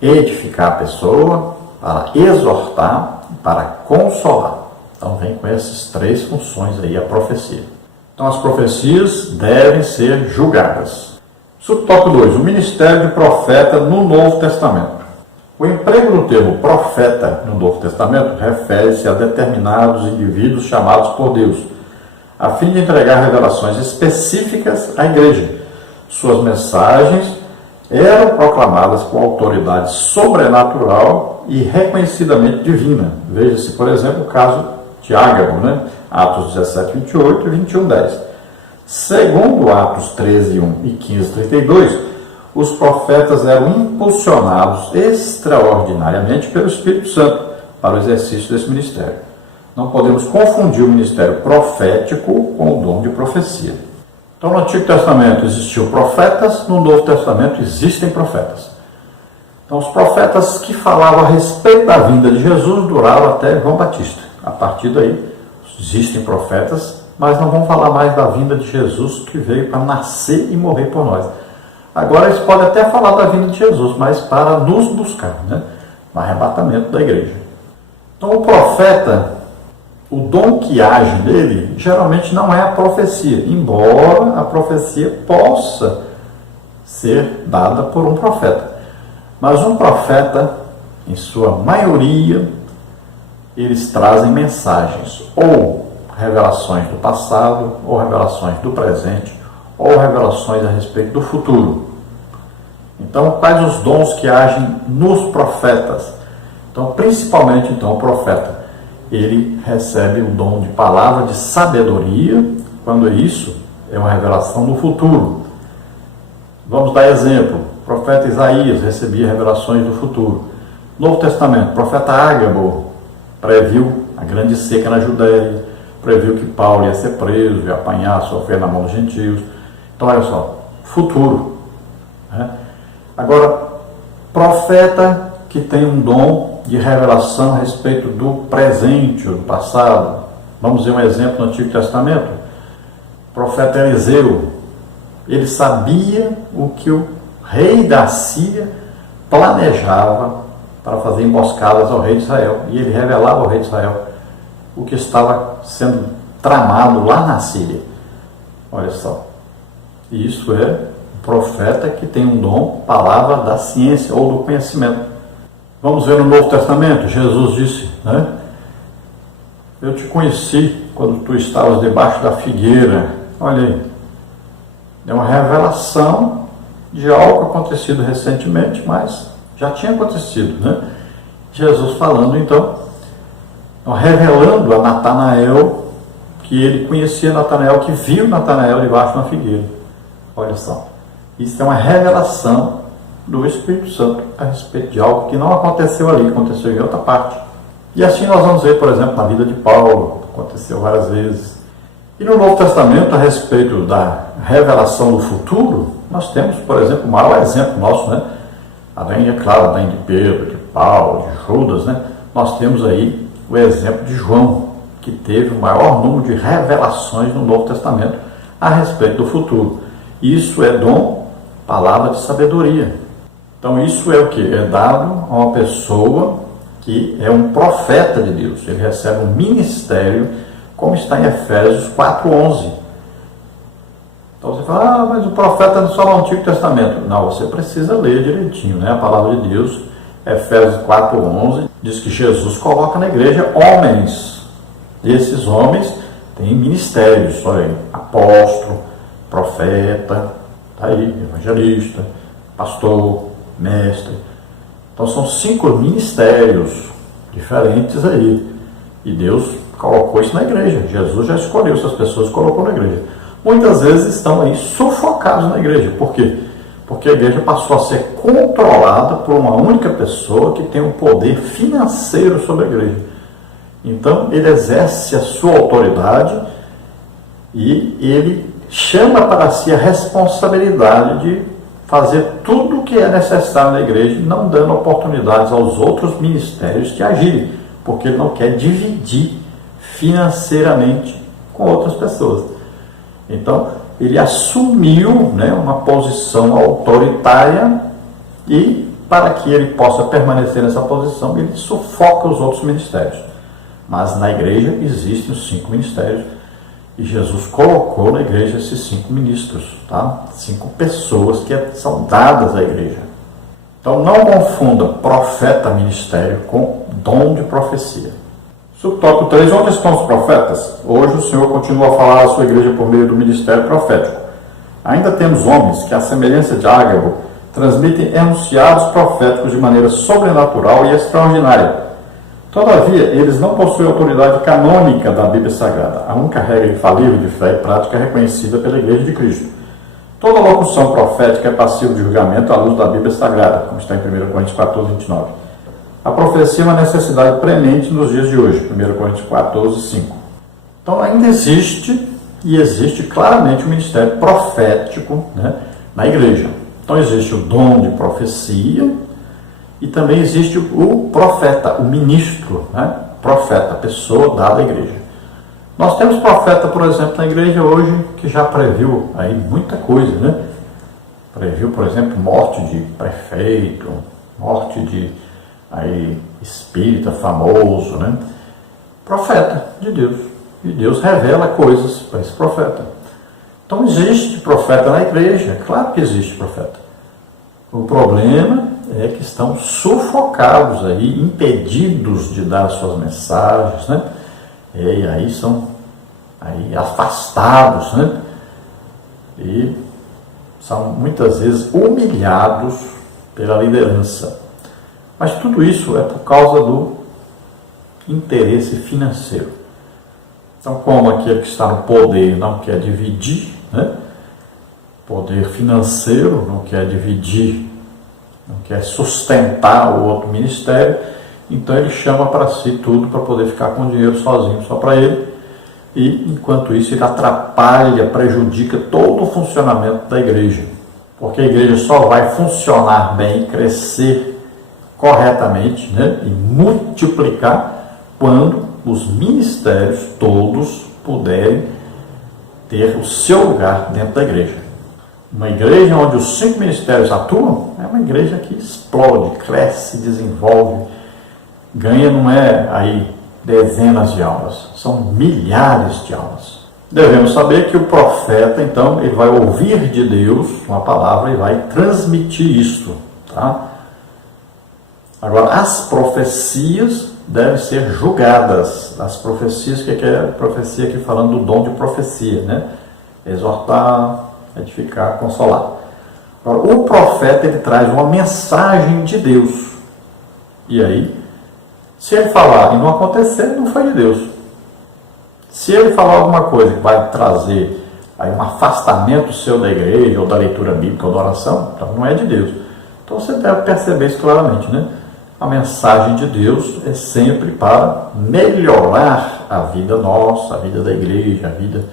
edificar a pessoa, para exortar, para consolar. Então, vem com essas três funções aí a profecia. Então, as profecias devem ser julgadas. Subtópico 2. O ministério de profeta no Novo Testamento. O emprego do termo profeta no Novo Testamento refere-se a determinados indivíduos chamados por Deus, a fim de entregar revelações específicas à igreja. Suas mensagens eram proclamadas com autoridade sobrenatural e reconhecidamente divina. Veja-se, por exemplo, o caso de Ágabo, Atos 17, 28 e 21, 10. Segundo Atos 13, 1 e 15, 32, os profetas eram impulsionados extraordinariamente pelo Espírito Santo para o exercício desse ministério. Não podemos confundir o ministério profético com o dom de profecia. Então, no Antigo Testamento existiam profetas, no Novo Testamento existem profetas. Então, os profetas que falavam a respeito da vinda de Jesus duraram até João Batista. A partir daí, existem profetas, mas não vão falar mais da vinda de Jesus que veio para nascer e morrer por nós. Agora eles podem até falar da vinda de Jesus, mas para nos buscar, no arrebatamento da igreja. Então o profeta, o dom que age nele, geralmente não é a profecia, embora a profecia possa ser dada por um profeta. Mas um profeta, em sua maioria, eles trazem mensagens, ou revelações do passado, ou revelações do presente, ou revelações a respeito do futuro. Então, quais os dons que agem nos profetas? Então, principalmente, o profeta, ele recebe o dom de palavra de sabedoria, quando isso é uma revelação no futuro. Vamos dar exemplo. O profeta Isaías recebia revelações do futuro. Novo Testamento, o profeta Ágabo previu a grande seca na Judéia, previu que Paulo ia ser preso, ia apanhar, sofrer na mão dos gentios. Então, olha só, futuro. Agora, profeta que tem um dom de revelação a respeito do presente ou do passado. Vamos ver um exemplo no Antigo Testamento. O profeta Eliseu, ele sabia o que o rei da Síria planejava para fazer emboscadas ao rei de Israel. E ele revelava ao rei de Israel o que estava sendo tramado lá na Síria. Olha só. E isso é um profeta que tem um dom, palavra da ciência ou do conhecimento. Vamos ver no Novo Testamento, Jesus disse, eu te conheci quando tu estavas debaixo da figueira. Olha aí, é uma revelação de algo acontecido recentemente, mas já tinha acontecido, Jesus falando então, revelando a Natanael, que ele conhecia Natanael, que viu Natanael debaixo de uma figueira. Olha só, isso é uma revelação do Espírito Santo a respeito de algo que não aconteceu ali, aconteceu em outra parte. E assim nós vamos ver, por exemplo, na vida de Paulo, aconteceu várias vezes. E no Novo Testamento, a respeito da revelação do futuro, nós temos, por exemplo, o maior exemplo nosso, além, é claro, além de Pedro, de Paulo, de Judas, nós temos aí o exemplo de João, que teve o maior número de revelações no Novo Testamento a respeito do futuro. Isso é dom, palavra de sabedoria. Então isso é o que? É dado a uma pessoa que é um profeta de Deus. Ele recebe um ministério, como está em Efésios 4:11. Então você fala, mas o profeta não só no Antigo Testamento. Não, você precisa ler direitinho, A palavra de Deus, Efésios 4:11, diz que Jesus coloca na igreja homens. E esses homens têm ministérios, olha aí, apóstolo, profeta, evangelista, pastor, mestre. Então são 5 ministérios diferentes aí. E Deus colocou isso na igreja. Jesus já escolheu essas pessoas e colocou na igreja. Muitas vezes estão aí sufocados na igreja. Por quê? Porque a igreja passou a ser controlada por uma única pessoa que tem um poder financeiro sobre a igreja. Então, ele exerce a sua autoridade e ele chama para si a responsabilidade de fazer tudo o que é necessário na igreja, não dando oportunidades aos outros ministérios de agirem, porque ele não quer dividir financeiramente com outras pessoas. Então, ele assumiu, uma posição autoritária e, para que ele possa permanecer nessa posição, ele sufoca os outros ministérios. Mas na igreja existem os 5 ministérios e Jesus colocou na igreja esses 5 ministros, 5 pessoas que são dadas à igreja. Então não confunda profeta ministério com dom de profecia. Subtópico 3, onde estão os profetas? Hoje o Senhor continua a falar à sua igreja por meio do ministério profético. Ainda temos homens que, à semelhança de Ágabo, transmitem enunciados proféticos de maneira sobrenatural e extraordinária. Todavia, eles não possuem autoridade canônica da Bíblia Sagrada, a única regra infalível de fé e prática reconhecida pela Igreja de Cristo. Toda locução profética é passível de julgamento à luz da Bíblia Sagrada, como está em 1 Coríntios 14, 29. A profecia é uma necessidade premente nos dias de hoje, 1 Coríntios 14, 5. Então, ainda existe claramente o ministério profético, na igreja. Então, existe o dom de profecia e também existe o profeta, o ministro, profeta, a pessoa dada à igreja. Nós temos profeta, por exemplo, na igreja hoje, que já previu aí muita coisa, Previu, por exemplo, morte de prefeito, morte de espírita famoso, Profeta de Deus. E Deus revela coisas para esse profeta. Então existe profeta na igreja, claro que existe profeta. O problema é que estão sufocados aí, impedidos de dar suas mensagens, E aí são afastados, E são muitas vezes humilhados pela liderança. Mas tudo isso é por causa do interesse financeiro. Então, como aquele que está no poder não quer dividir, poder financeiro não quer dividir, não quer sustentar o outro ministério, então ele chama para si tudo para poder ficar com o dinheiro sozinho, só para ele, e enquanto isso ele atrapalha, prejudica todo o funcionamento da igreja, porque a igreja só vai funcionar bem, crescer corretamente, e multiplicar quando os ministérios todos puderem ter o seu lugar dentro da igreja. Uma igreja onde os 5 ministérios atuam é uma igreja que explode, cresce, desenvolve, ganha, não é dezenas de almas, são milhares de almas. Devemos saber que o profeta, então, ele vai ouvir de Deus uma palavra e vai transmitir isto, Agora, as profecias devem ser julgadas. As profecias, que é profecia aqui falando do dom de profecia, Exortar, edificar, consolar. Agora, o profeta, ele traz uma mensagem de Deus. E aí, se ele falar e não acontecer, não foi de Deus. Se ele falar alguma coisa que vai trazer aí um afastamento seu da igreja, ou da leitura bíblica, ou da oração, então não é de Deus. Então você deve perceber isso claramente, A mensagem de Deus é sempre para melhorar a vida nossa, a vida da igreja, a vida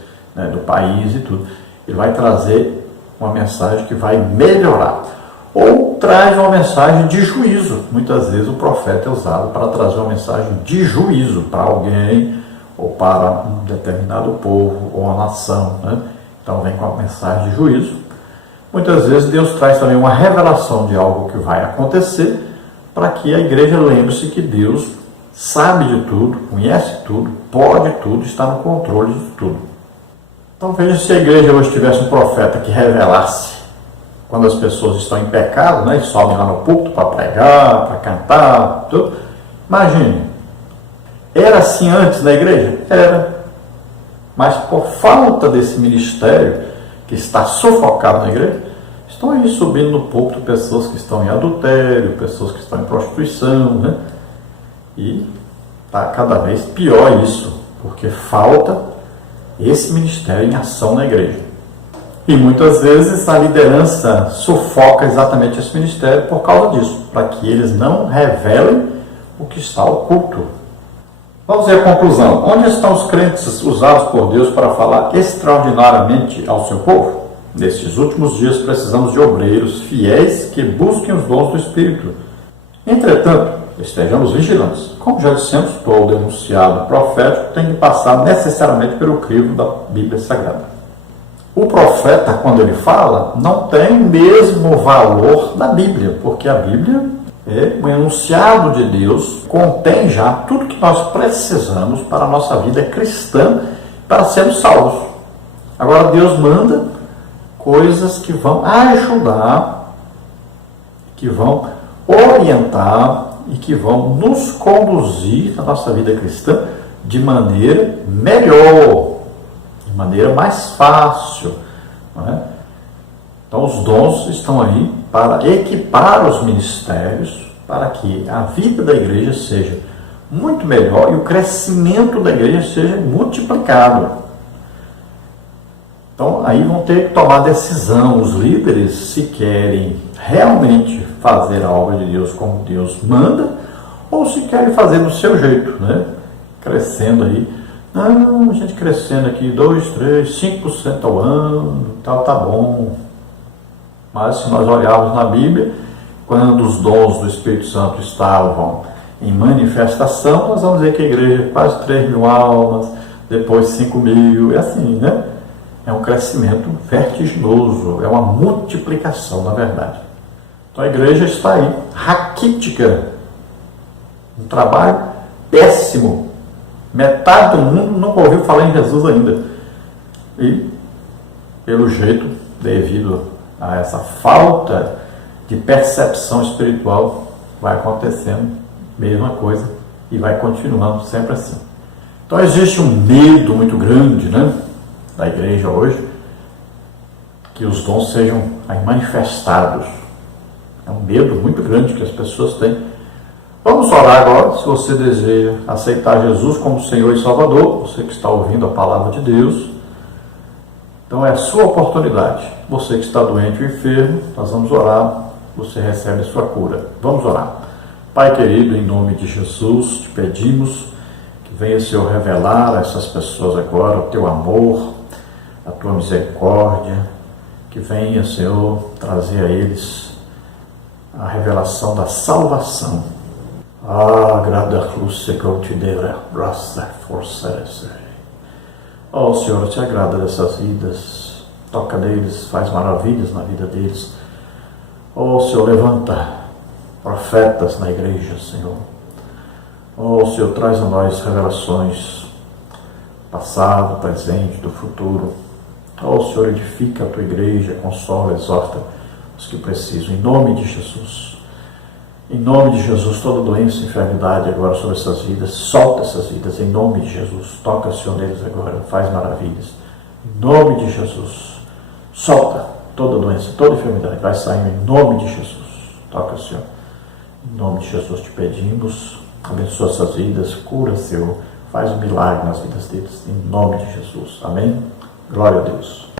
do país e tudo. Ele vai trazer uma mensagem que vai melhorar. Ou traz uma mensagem de juízo. Muitas vezes o profeta é usado para trazer uma mensagem de juízo para alguém, ou para um determinado povo, ou uma nação. Então vem com a mensagem de juízo. Muitas vezes Deus traz também uma revelação de algo que vai acontecer, para que a igreja lembre-se que Deus sabe de tudo, conhece tudo, pode tudo, está no controle de tudo. Então veja, se a igreja hoje tivesse um profeta que revelasse quando as pessoas estão em pecado, e sobem lá no púlpito para pregar, para cantar, tudo. Imagine, era assim antes na igreja? Era. Mas por falta desse ministério que está sufocado na igreja, estão aí subindo no púlpito pessoas que estão em adultério, pessoas que estão em prostituição, E está cada vez pior isso, porque falta esse ministério em ação na igreja. E muitas vezes a liderança sufoca exatamente esse ministério por causa disso, para que eles não revelem o que está oculto. Vamos ver a conclusão. Onde estão os crentes usados por Deus para falar extraordinariamente ao seu povo? Nestes últimos dias precisamos de obreiros fiéis que busquem os dons do Espírito. Entretanto, estejamos vigilantes. Como já dissemos, todo enunciado profético tem que passar necessariamente pelo crivo da Bíblia Sagrada. O profeta, quando ele fala, não tem o mesmo valor da Bíblia, porque a Bíblia é um enunciado de Deus, contém já tudo que nós precisamos para a nossa vida cristã, para sermos salvos. Agora Deus manda coisas que vão ajudar, que vão orientar e que vão nos conduzir na nossa vida cristã de maneira melhor, de maneira mais fácil, não é? Então os dons estão aí para equipar os ministérios, para que a vida da igreja seja muito melhor e o crescimento da igreja seja multiplicado. Então aí vão ter que tomar decisão os líderes se querem realmente fazer a obra de Deus como Deus manda, ou se querem fazer do seu jeito, né? Crescendo aí. Não, a gente crescendo aqui 2, 3, 5% ao ano, tal, tá bom. Mas se nós olharmos na Bíblia, quando os dons do Espírito Santo estavam em manifestação, nós vamos ver que a igreja é quase 3 mil almas, depois 5 mil, é assim, né? É um crescimento vertiginoso, é uma multiplicação, na verdade. Então a igreja está aí, raquítica, um trabalho péssimo. Metade do mundo não ouviu falar em Jesus ainda. E, pelo jeito, devido a essa falta de percepção espiritual, vai acontecendo a mesma coisa e vai continuando sempre assim. Então existe um medo muito grande, né, da igreja hoje, que os dons sejam aí manifestados. É um medo muito grande que as pessoas têm. Vamos orar agora. Se você deseja aceitar Jesus como Senhor e Salvador, você que está ouvindo a palavra de Deus, então é a sua oportunidade. Você que está doente ou enfermo, nós vamos orar, você recebe a sua cura. Vamos orar. Pai querido, em nome de Jesus, te pedimos que venha, Senhor, revelar a essas pessoas agora o teu amor, a tua misericórdia, que venha, Senhor, trazer a eles a revelação da salvação. Grada cruz se considera braça força. Oh, Senhor, te agrada dessas vidas, toca neles, faz maravilhas na vida deles. Oh, Senhor, levanta profetas na igreja, Senhor. Oh, Senhor, traz a nós revelações passado, presente, do futuro. Oh, Senhor, edifica a tua igreja, consola, exorta os que precisam, em nome de Jesus. Em nome de Jesus, toda doença e enfermidade agora sobre essas vidas, solta essas vidas, em nome de Jesus. Toca, Senhor, neles agora, faz maravilhas. Em nome de Jesus, solta toda doença, toda enfermidade, vai saindo em nome de Jesus. Toca, Senhor. Em nome de Jesus te pedimos, abençoa essas vidas, cura, Senhor, faz um milagre nas vidas deles, em nome de Jesus. Amém? Glória a Deus.